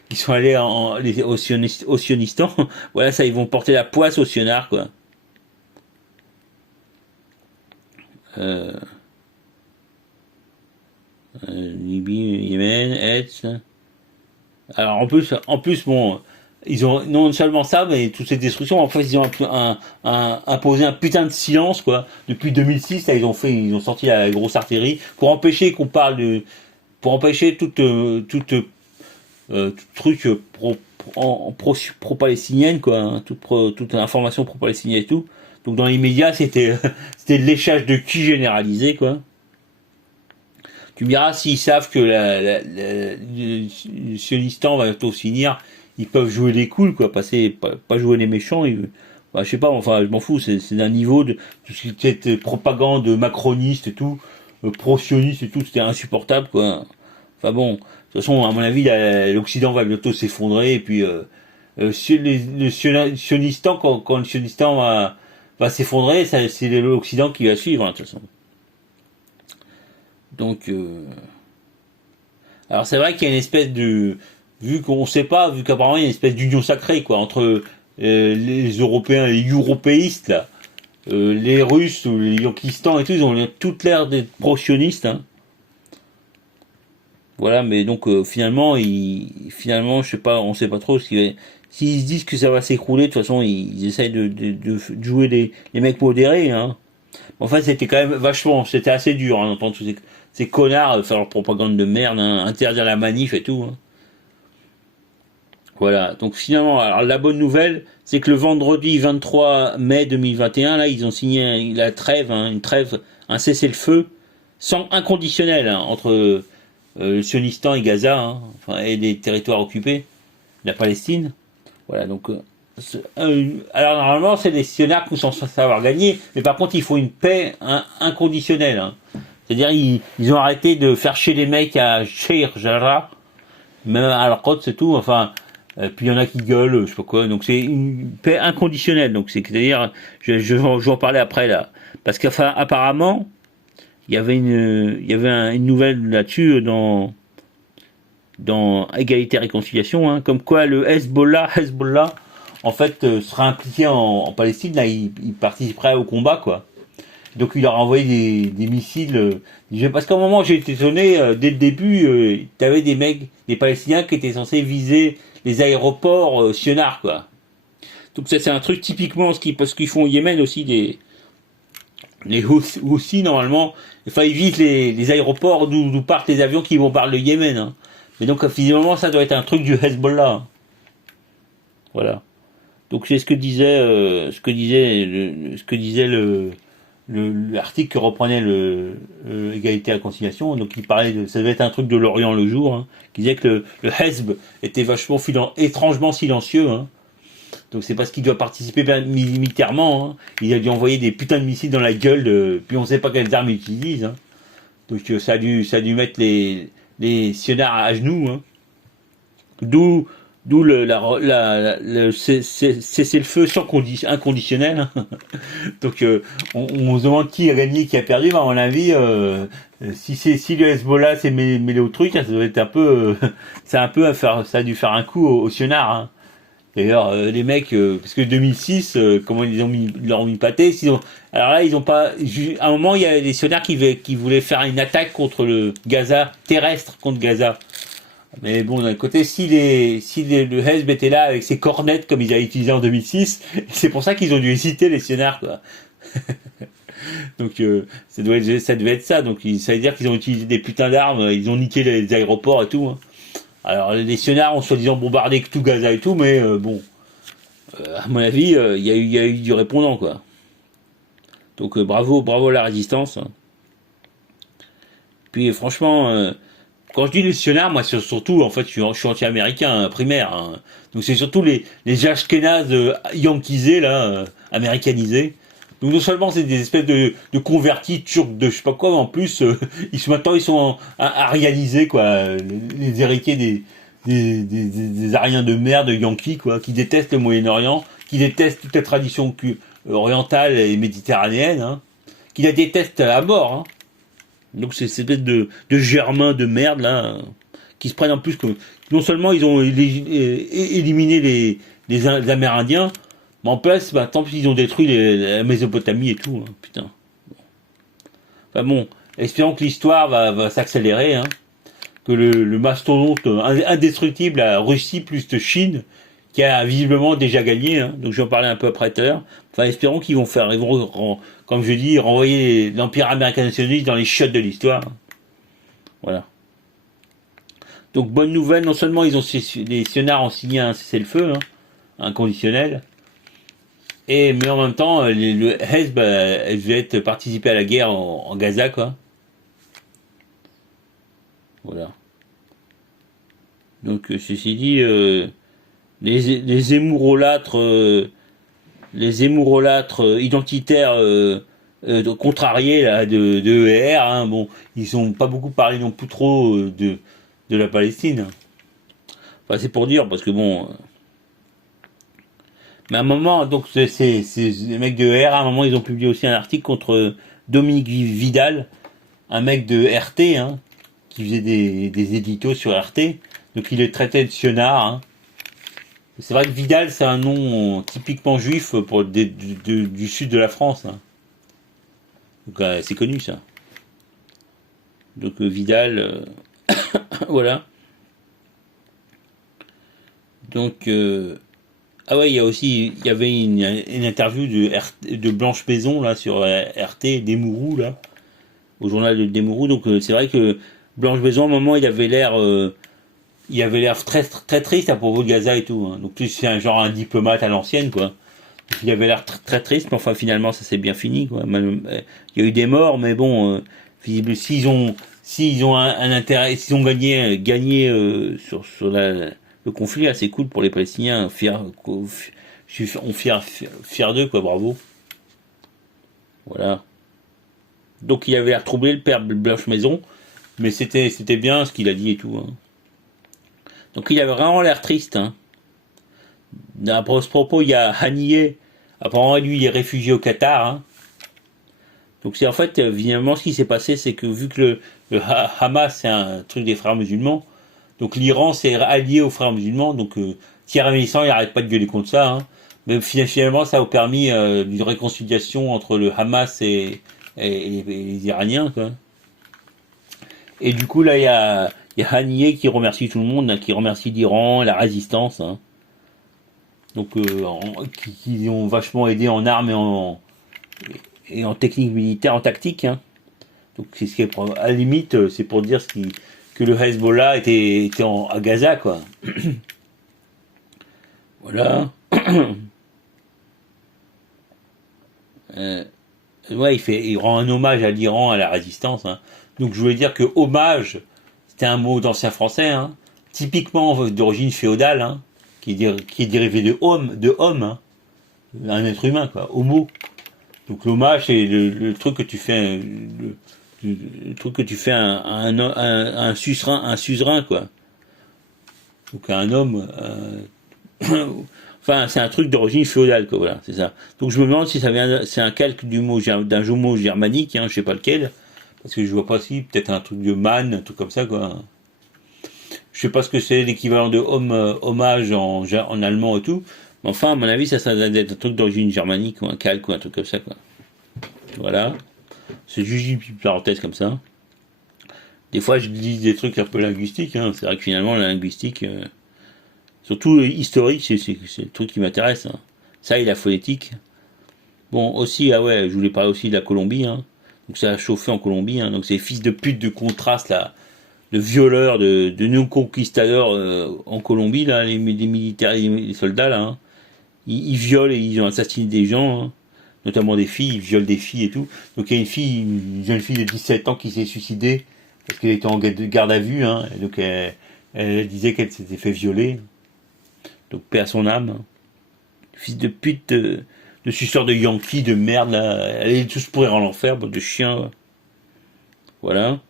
qui sont allés au Sionistan, voilà, ça ils vont porter la poisse aux sionards, quoi. Euh, Libye, Yémen, Hetz. Alors en plus bon, ils ont non seulement ça, mais toutes ces destructions, en fait ils ont imposé un putain de silence, quoi. Depuis 2006, là, ils ont sorti la grosse artillerie pour empêcher qu'on parle pour empêcher tout truc pro-palestinienne, quoi, hein, toute information pro-palestinienne et tout. Donc dans les médias, c'était le léchage de cul généralisé, quoi. Tu me diras, s'ils savent que le Sionistan va bientôt finir, ils peuvent jouer les cools, quoi, pas jouer les méchants. Bah, je sais pas, enfin, je m'en fous, c'est d'un niveau de cette propagande macroniste et tout, pro-sioniste et tout, c'était insupportable, quoi. Enfin bon, de toute façon, à mon avis, l'Occident va bientôt s'effondrer, et puis si le Sionistan, quand le Sionistan va s'effondrer, c'est l'Occident qui va suivre, hein, de toute façon. Donc, alors c'est vrai qu'il y a une espèce de, vu qu'on sait pas, vu qu'apparemment il y a une espèce d'union sacrée, quoi, entre les Européens, les européistes, là, les Russes ou les Yankistans et tout, ils ont toute l'air d'être pro-sionistes, hein. Voilà, mais donc finalement, je sais pas, on sait pas trop ce qui va. S'ils se disent que ça va s'écrouler, de toute façon, ils essayent de jouer les mecs modérés, hein. Enfin, c'était quand même c'était assez dur, hein, d'entendre tous ces connards faire leur propagande de merde, hein, interdire la manif et tout, hein. Voilà. Donc finalement, alors la bonne nouvelle, c'est que le vendredi 23 mai 2021, là, ils ont signé la trêve, hein, un cessez-le-feu sans inconditionnel, hein, entre le Sionistan et Gaza, hein, enfin, et des territoires occupés, la Palestine. Voilà. Donc alors normalement, c'est les sionards qui sont censés avoir gagné, mais par contre, il faut une paix inconditionnelle, hein. C'est-à-dire, ils ont arrêté de faire chier les mecs à Sheikh Jarrah, même à Al-Quds, c'est tout. Enfin, puis il y en a qui gueulent, je sais pas quoi. Donc c'est une paix inconditionnelle. Donc c'est-à-dire, je vais en parler après là, parce qu'enfin, apparemment, il y avait une nouvelle là-dessus dans Égalité et Réconciliation, hein, comme quoi le Hezbollah, en fait, sera impliqué en Palestine. Là, il participerait au combat, quoi. Donc il leur a envoyé des missiles. Parce qu'à un moment, j'ai été étonné, dès le début, t'avais des mecs, des Palestiniens qui étaient censés viser les aéroports sionards, quoi. Donc ça, c'est un truc typiquement parce qu'ils font au Yémen aussi les Houthis, normalement. Enfin, ils visent les aéroports d'où partent les avions qui bombardent le Yémen, hein. Mais donc, finalement, ça doit être un truc du Hezbollah, hein. Voilà. Donc c'est ce que disait l'article que reprenait Égalité et Réconciliation. Donc il parlait ça devait être un truc de l'Orient le jour, hein, qui disait que le Hezb était vachement étrangement silencieux, hein. Donc c'est parce qu'il doit participer militairement, hein. Il a dû envoyer des putains de missiles dans la gueule, puis on sait pas quelles armes ils utilisent, hein. Donc ça a dû mettre les sionards à genoux, hein. D'où le cessez-le-feu sans inconditionnel. Donc on se demande qui a gagné, qui a perdu. Mais à mon avis, si le Hezbollah s'est mêlé au truc, ça doit être un peu, ça a dû faire un coup au sionard, hein. D'ailleurs, les mecs, parce que 2006, comment ils leur ont mis pâté, alors là, ils ont pas, à un moment, il y a des sionnaires qui voulaient faire une attaque contre le Gaza, terrestre contre Gaza. Mais bon, d'un côté, le Hezb était là avec ses cornettes comme ils avaient utilisé en 2006, c'est pour ça qu'ils ont dû hésiter, les sionnaires, quoi. Donc, ça devait être ça. Donc, ça veut dire qu'ils ont utilisé des putains d'armes, ils ont niqué les aéroports et tout, hein. Alors les sionards ont soi-disant bombardé tout Gaza et tout, mais bon, à mon avis, il y a eu du répondant, quoi. Donc bravo à la résistance, hein. Puis franchement, quand je dis les sionards, moi c'est surtout, en fait, je suis anti-américain, primaire, hein. Donc c'est surtout les ashkénazes yankisés, là, américanisés. Donc non seulement c'est des espèces de convertis turcs de je sais pas quoi, mais en plus maintenant ils sont arianisés, quoi, les héritiers des Ariens de merde, Yankees, quoi, qui détestent le Moyen-Orient, qui détestent toute la tradition orientale et méditerranéenne, hein, qui la détestent à mort, hein. Donc c'est cette espèce de germains de merde, là, qui se prennent en plus que, non seulement ils ont éliminé les Amérindiens, mais en plus, bah, tant pis, ils ont détruit la Mésopotamie et tout, hein, putain. Enfin bon, espérons que l'histoire va s'accélérer, hein, que le mastodonte indestructible, la Russie plus de Chine, qui a visiblement déjà gagné, hein, donc j'en parlais un peu après tout à l'heure. Enfin, espérons qu'ils vont comme je dis, renvoyer l'Empire américain nationaliste dans les chiottes de l'histoire. Voilà. Donc bonne nouvelle, non seulement les sionards ont signé un cessez-le-feu, hein, inconditionnel, mais en même temps, le Hezb, elle devait participer à la guerre en Gaza, quoi. Voilà. Donc ceci dit, les émourolâtres, identitaires contrariés là, de ER, hein, bon, ils ont pas beaucoup parlé non plus trop de la Palestine. Enfin, c'est pour dire, parce que bon. Mais à un moment, donc les mecs de ER, à un moment, ils ont publié aussi un article contre Dominique Vidal, un mec de RT, hein, qui faisait des éditos sur RT. Donc il est traité de sionard, hein. C'est vrai que Vidal, c'est un nom typiquement juif pour du sud de la France, hein. Donc c'est connu ça. Donc Vidal, voilà. Donc ah ouais, il y avait une interview de Blanche Maison là sur RT Demourou là, au journal de Demourou. Donc c'est vrai que Blanche Maison, à un moment, il avait l'air très très triste à propos de Gaza et tout, hein. Donc plus c'est un diplomate à l'ancienne, quoi. Il avait l'air très triste, mais enfin finalement ça s'est bien fini, quoi. Il y a eu des morts, mais bon, visible, s'ils ont un intérêt, s'ils ont gagné sur le conflit, c'est cool pour les Palestiniens, on fier d'eux, quoi, bravo. Voilà. Donc il avait l'air troublé, le père Blanche Maison, mais c'était bien ce qu'il a dit et tout, hein. Donc il avait vraiment l'air triste, hein. À ce propos, il y a Haniyeh, apparemment lui il est réfugié au Qatar, hein. Donc c'est en fait, évidemment, ce qui s'est passé, c'est que vu que le Hamas c'est un truc des frères musulmans, donc l'Iran s'est allié aux frères musulmans, donc Thierry Mélissant il arrête pas de gueuler contre ça, hein. Mais finalement ça a permis une réconciliation entre le Hamas et les Iraniens, quoi. Et du coup là il y a Haniyeh qui remercie tout le monde, hein, qui remercie l'Iran, la résistance, hein. Donc qui ont vachement aidé en armes et en technique militaire, en tactique, hein. Donc c'est ce qui est, à la limite, c'est pour dire que le Hezbollah était à Gaza, quoi. Voilà. Ouais, il rend un hommage à l'Iran, à la résistance, hein. Donc je voulais dire que hommage, c'était un mot d'ancien français, hein, typiquement d'origine féodale, hein, qui est dérivé de homme, hein, un être humain, quoi, homo. Donc l'hommage, c'est le truc que tu fais, le truc que tu fais à un suzerain, quoi. Donc à un homme. Enfin, c'est un truc d'origine féodale, quoi. Voilà, c'est ça. Donc je me demande si c'est un calque d'un mot germanique, hein, je sais pas lequel, parce que je vois pas si peut-être un truc de man, un truc comme ça, quoi. Je sais pas ce que c'est l'équivalent de hommage en allemand et tout. Mais enfin, à mon avis, ça doit être un truc d'origine germanique, ou un calque, ou un truc comme ça, quoi. Voilà. C'est juste une petite parenthèse comme ça. Des fois, je dis des trucs un peu linguistiques, hein. C'est vrai que finalement, la linguistique, surtout historique, c'est le truc qui m'intéresse, hein. Ça et la phonétique. Bon, aussi, ah ouais, je voulais parler aussi de la Colombie, hein. Donc ça a chauffé en Colombie, hein. Donc ces fils de pute de contraste, là, de violeurs, de non-conquistadors en Colombie, là, les militaires, les soldats, là, hein. Ils violent et ils ont assassiné des gens, hein, notamment des filles, ils violent des filles et tout. Donc il y a une jeune fille de 17 ans qui s'est suicidée parce qu'elle était en garde à vue, hein. Et donc elle disait qu'elle s'était fait violer. Donc paix à son âme, hein. Fils de pute, de suceur de Yankee, de merde, là. Allez tous pourrir en enfer, bande de chiens. Voilà.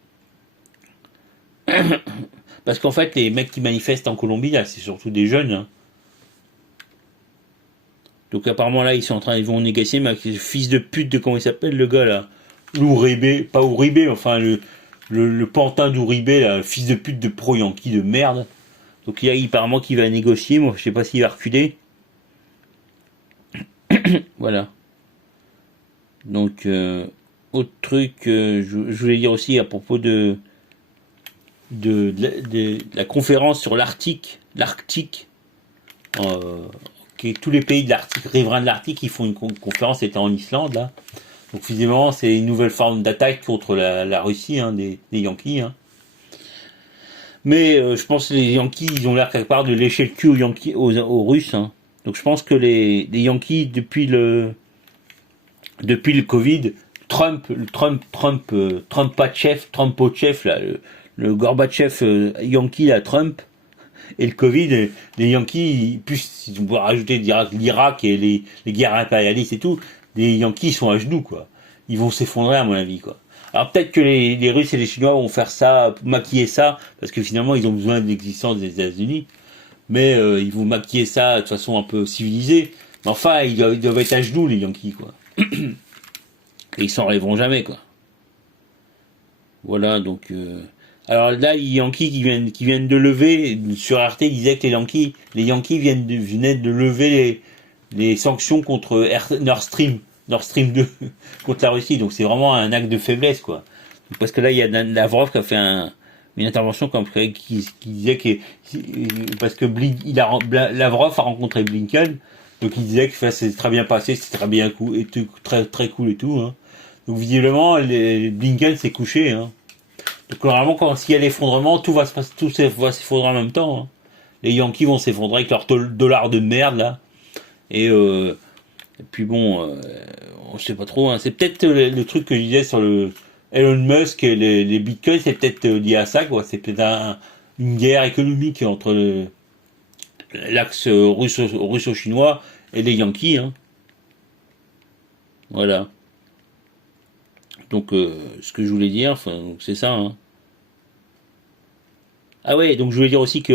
Parce qu'en fait, les mecs qui manifestent en Colombie, là, c'est surtout des jeunes. Hein. Donc apparemment là, ils vont négocier, mais avec le fils de pute de comment il s'appelle le gars là, Uribe, pas Uribe, mais enfin le pantin d'Uribe, là, le fils de pute de pro-yankee de merde. Donc il y a apparemment qu'il va négocier, moi je sais pas s'il va reculer. Voilà. Donc autre truc, je voulais dire aussi à propos de la conférence sur l'Arctique, tous les pays de l'Arctique, riverains de l'Arctique, ils font une conférence, c'était en Islande là. Donc visiblement c'est une nouvelle forme d'attaque contre la Russie, hein, des Yankees. Hein. Mais je pense que les Yankees, ils ont l'air quelque part de lécher le cul aux Yankees, aux Russes. Hein. Donc je pense que les Yankees depuis le Covid, Trump pas de chef, Trump pas de chef là, le Gorbatchev Yankee là, Trump. Et le Covid, les Yankees, plus on peut rajouter l'Irak et les guerres impérialistes et tout, les Yankees sont à genoux, quoi. Ils vont s'effondrer, à mon avis, quoi. Alors peut-être que les Russes et les Chinois vont faire ça, maquiller ça, parce que finalement, ils ont besoin de l'existence des États-Unis. Mais ils vont maquiller ça de façon un peu civilisée. Mais enfin, ils doivent être à genoux, les Yankees, quoi. Et ils s'en relèveront jamais, quoi. Voilà, donc... Alors là, les Yankees qui viennent de lever, sur RT, ils disaient que les Yankees venaient de lever les sanctions contre Nord Stream 2, contre la Russie. Donc c'est vraiment un acte de faiblesse, quoi. Parce que là, il y a Lavrov qui a fait une intervention qui disait que, parce que Lavrov a rencontré Blinken, donc il disait que c'est très bien passé, c'est très bien cool, et tout, très, très cool et tout, hein. Donc visiblement, Blinken s'est couché, hein. Donc normalement, s'il y a l'effondrement, tout va s'effondrer en même temps. Hein. Les Yankees vont s'effondrer avec leur dollar de merde là. Et puis bon, on sait pas trop. Hein. C'est peut-être le truc que je disais sur le Elon Musk et les bitcoins, c'est peut-être lié à ça, quoi. C'est peut-être une guerre économique entre l'axe russo-chinois et les Yankees. Hein. Voilà. Donc ce que je voulais dire, c'est ça. Hein. Ah ouais, donc je voulais dire aussi que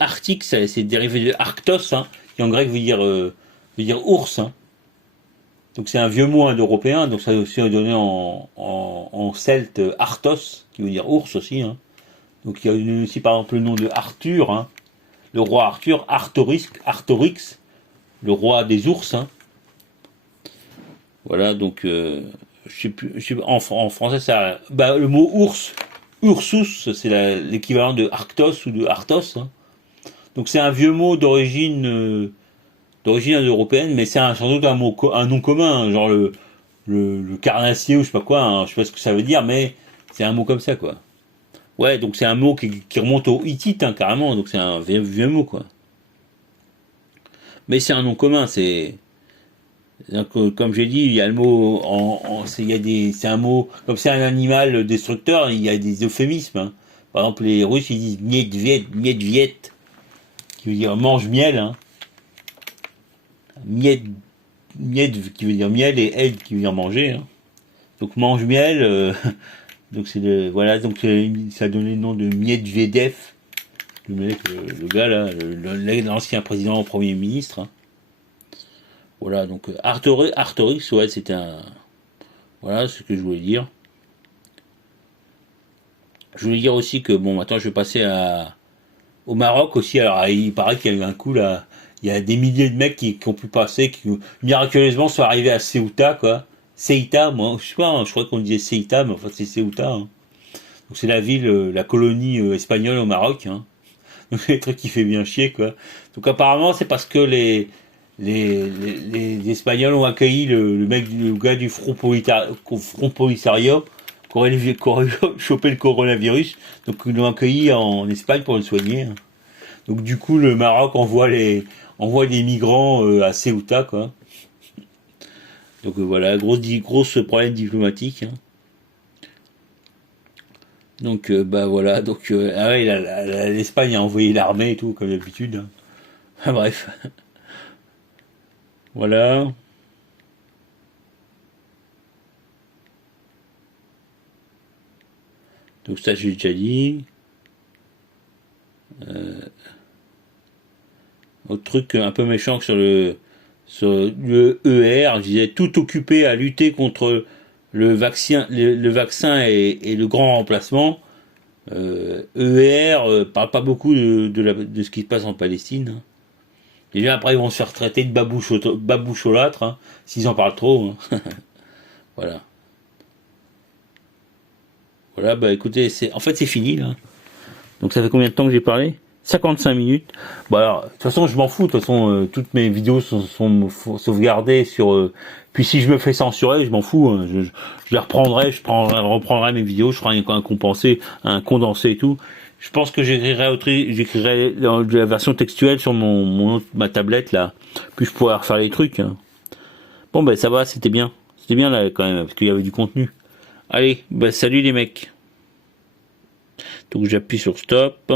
Arctique, c'est dérivé de Arctos, hein, qui en grec veut dire ours. Hein. Donc c'est un vieux mot indo-européen, donc ça a aussi donné en celte Arthos, qui veut dire ours aussi. Hein. Donc il y a aussi par exemple le nom de Arthur, hein, le roi Arthur, Artorix, le roi des ours. Hein. Voilà, donc je sais plus, en français ça, le mot ours, Ursus, c'est l'équivalent de Arctos ou de Arthos. Hein. Donc c'est un vieux mot d'origine européenne, mais c'est sans doute un nom commun, hein, genre le carnassier ou je sais pas quoi, hein, je sais pas ce que ça veut dire, mais c'est un mot comme ça, quoi. Ouais, donc c'est un mot qui remonte au hittite, hein, carrément, donc c'est un vieux mot, quoi. Mais c'est un nom commun, donc, comme j'ai dit, il y a le mot, c'est un mot, comme c'est un animal destructeur, il y a des euphémismes. Hein. Par exemple, les Russes, ils disent miedviet, qui veut dire mange-miel. Hein. Mied, qui veut dire miel et ed qui veut dire manger. Hein. Donc mange-miel, donc voilà, donc ça a donné le nom de Miedvedev, le gars là, l'ancien président, premier ministre. Hein. Voilà, donc Artorix, ouais, c'était voilà ce que je voulais dire. Je voulais dire aussi que, bon, maintenant je vais passer au Maroc aussi. Alors, il paraît qu'il y a eu un coup là. Il y a des milliers de mecs qui ont pu passer, qui miraculeusement sont arrivés à Ceuta, quoi. Ceuta, moi, je sais pas, hein, je crois qu'on disait Ceuta, mais en fait c'est Ceuta. Hein. Donc c'est la ville, la colonie espagnole au Maroc. Hein. Donc c'est des trucs qui fait bien chier, quoi. Donc apparemment c'est parce que les Espagnols ont accueilli le gars du Front Polisario qui aurait chopé le coronavirus, donc ils l'ont accueilli en Espagne pour le soigner. Hein. Donc du coup le Maroc envoie des migrants à Ceuta, quoi. Donc voilà, grosse problème diplomatique. Hein. Donc bah voilà, donc ah ouais, l'Espagne a envoyé l'armée et tout comme d'habitude. Hein. Enfin, bref, voilà. Donc ça j'ai déjà dit. truc un peu méchant sur le ER. Je disais tout occupé à lutter contre le vaccin et le grand remplacement. ER parle pas beaucoup de ce qui se passe en Palestine. Hein. Déjà après ils vont se faire traiter de baboucholâtres hein, s'ils en parlent trop. Hein. Voilà. Voilà, bah écoutez, en fait c'est fini là. Donc ça fait combien de temps que j'ai parlé? 55 minutes. Bon alors, de toute façon je m'en fous, de toute façon toutes mes vidéos sont sauvegardées sur... puis si je me fais censurer, je m'en fous. Hein. Je les reprendrai, reprendrai mes vidéos, je ferai un compensé, un condensé et tout. Je pense que j'écrirai de la version textuelle sur ma tablette là. Puis je pourrai refaire les trucs. Hein. Bon ben ça va, c'était bien. C'était bien là quand même, parce qu'il y avait du contenu. Allez, bah salut les mecs. Donc j'appuie sur stop.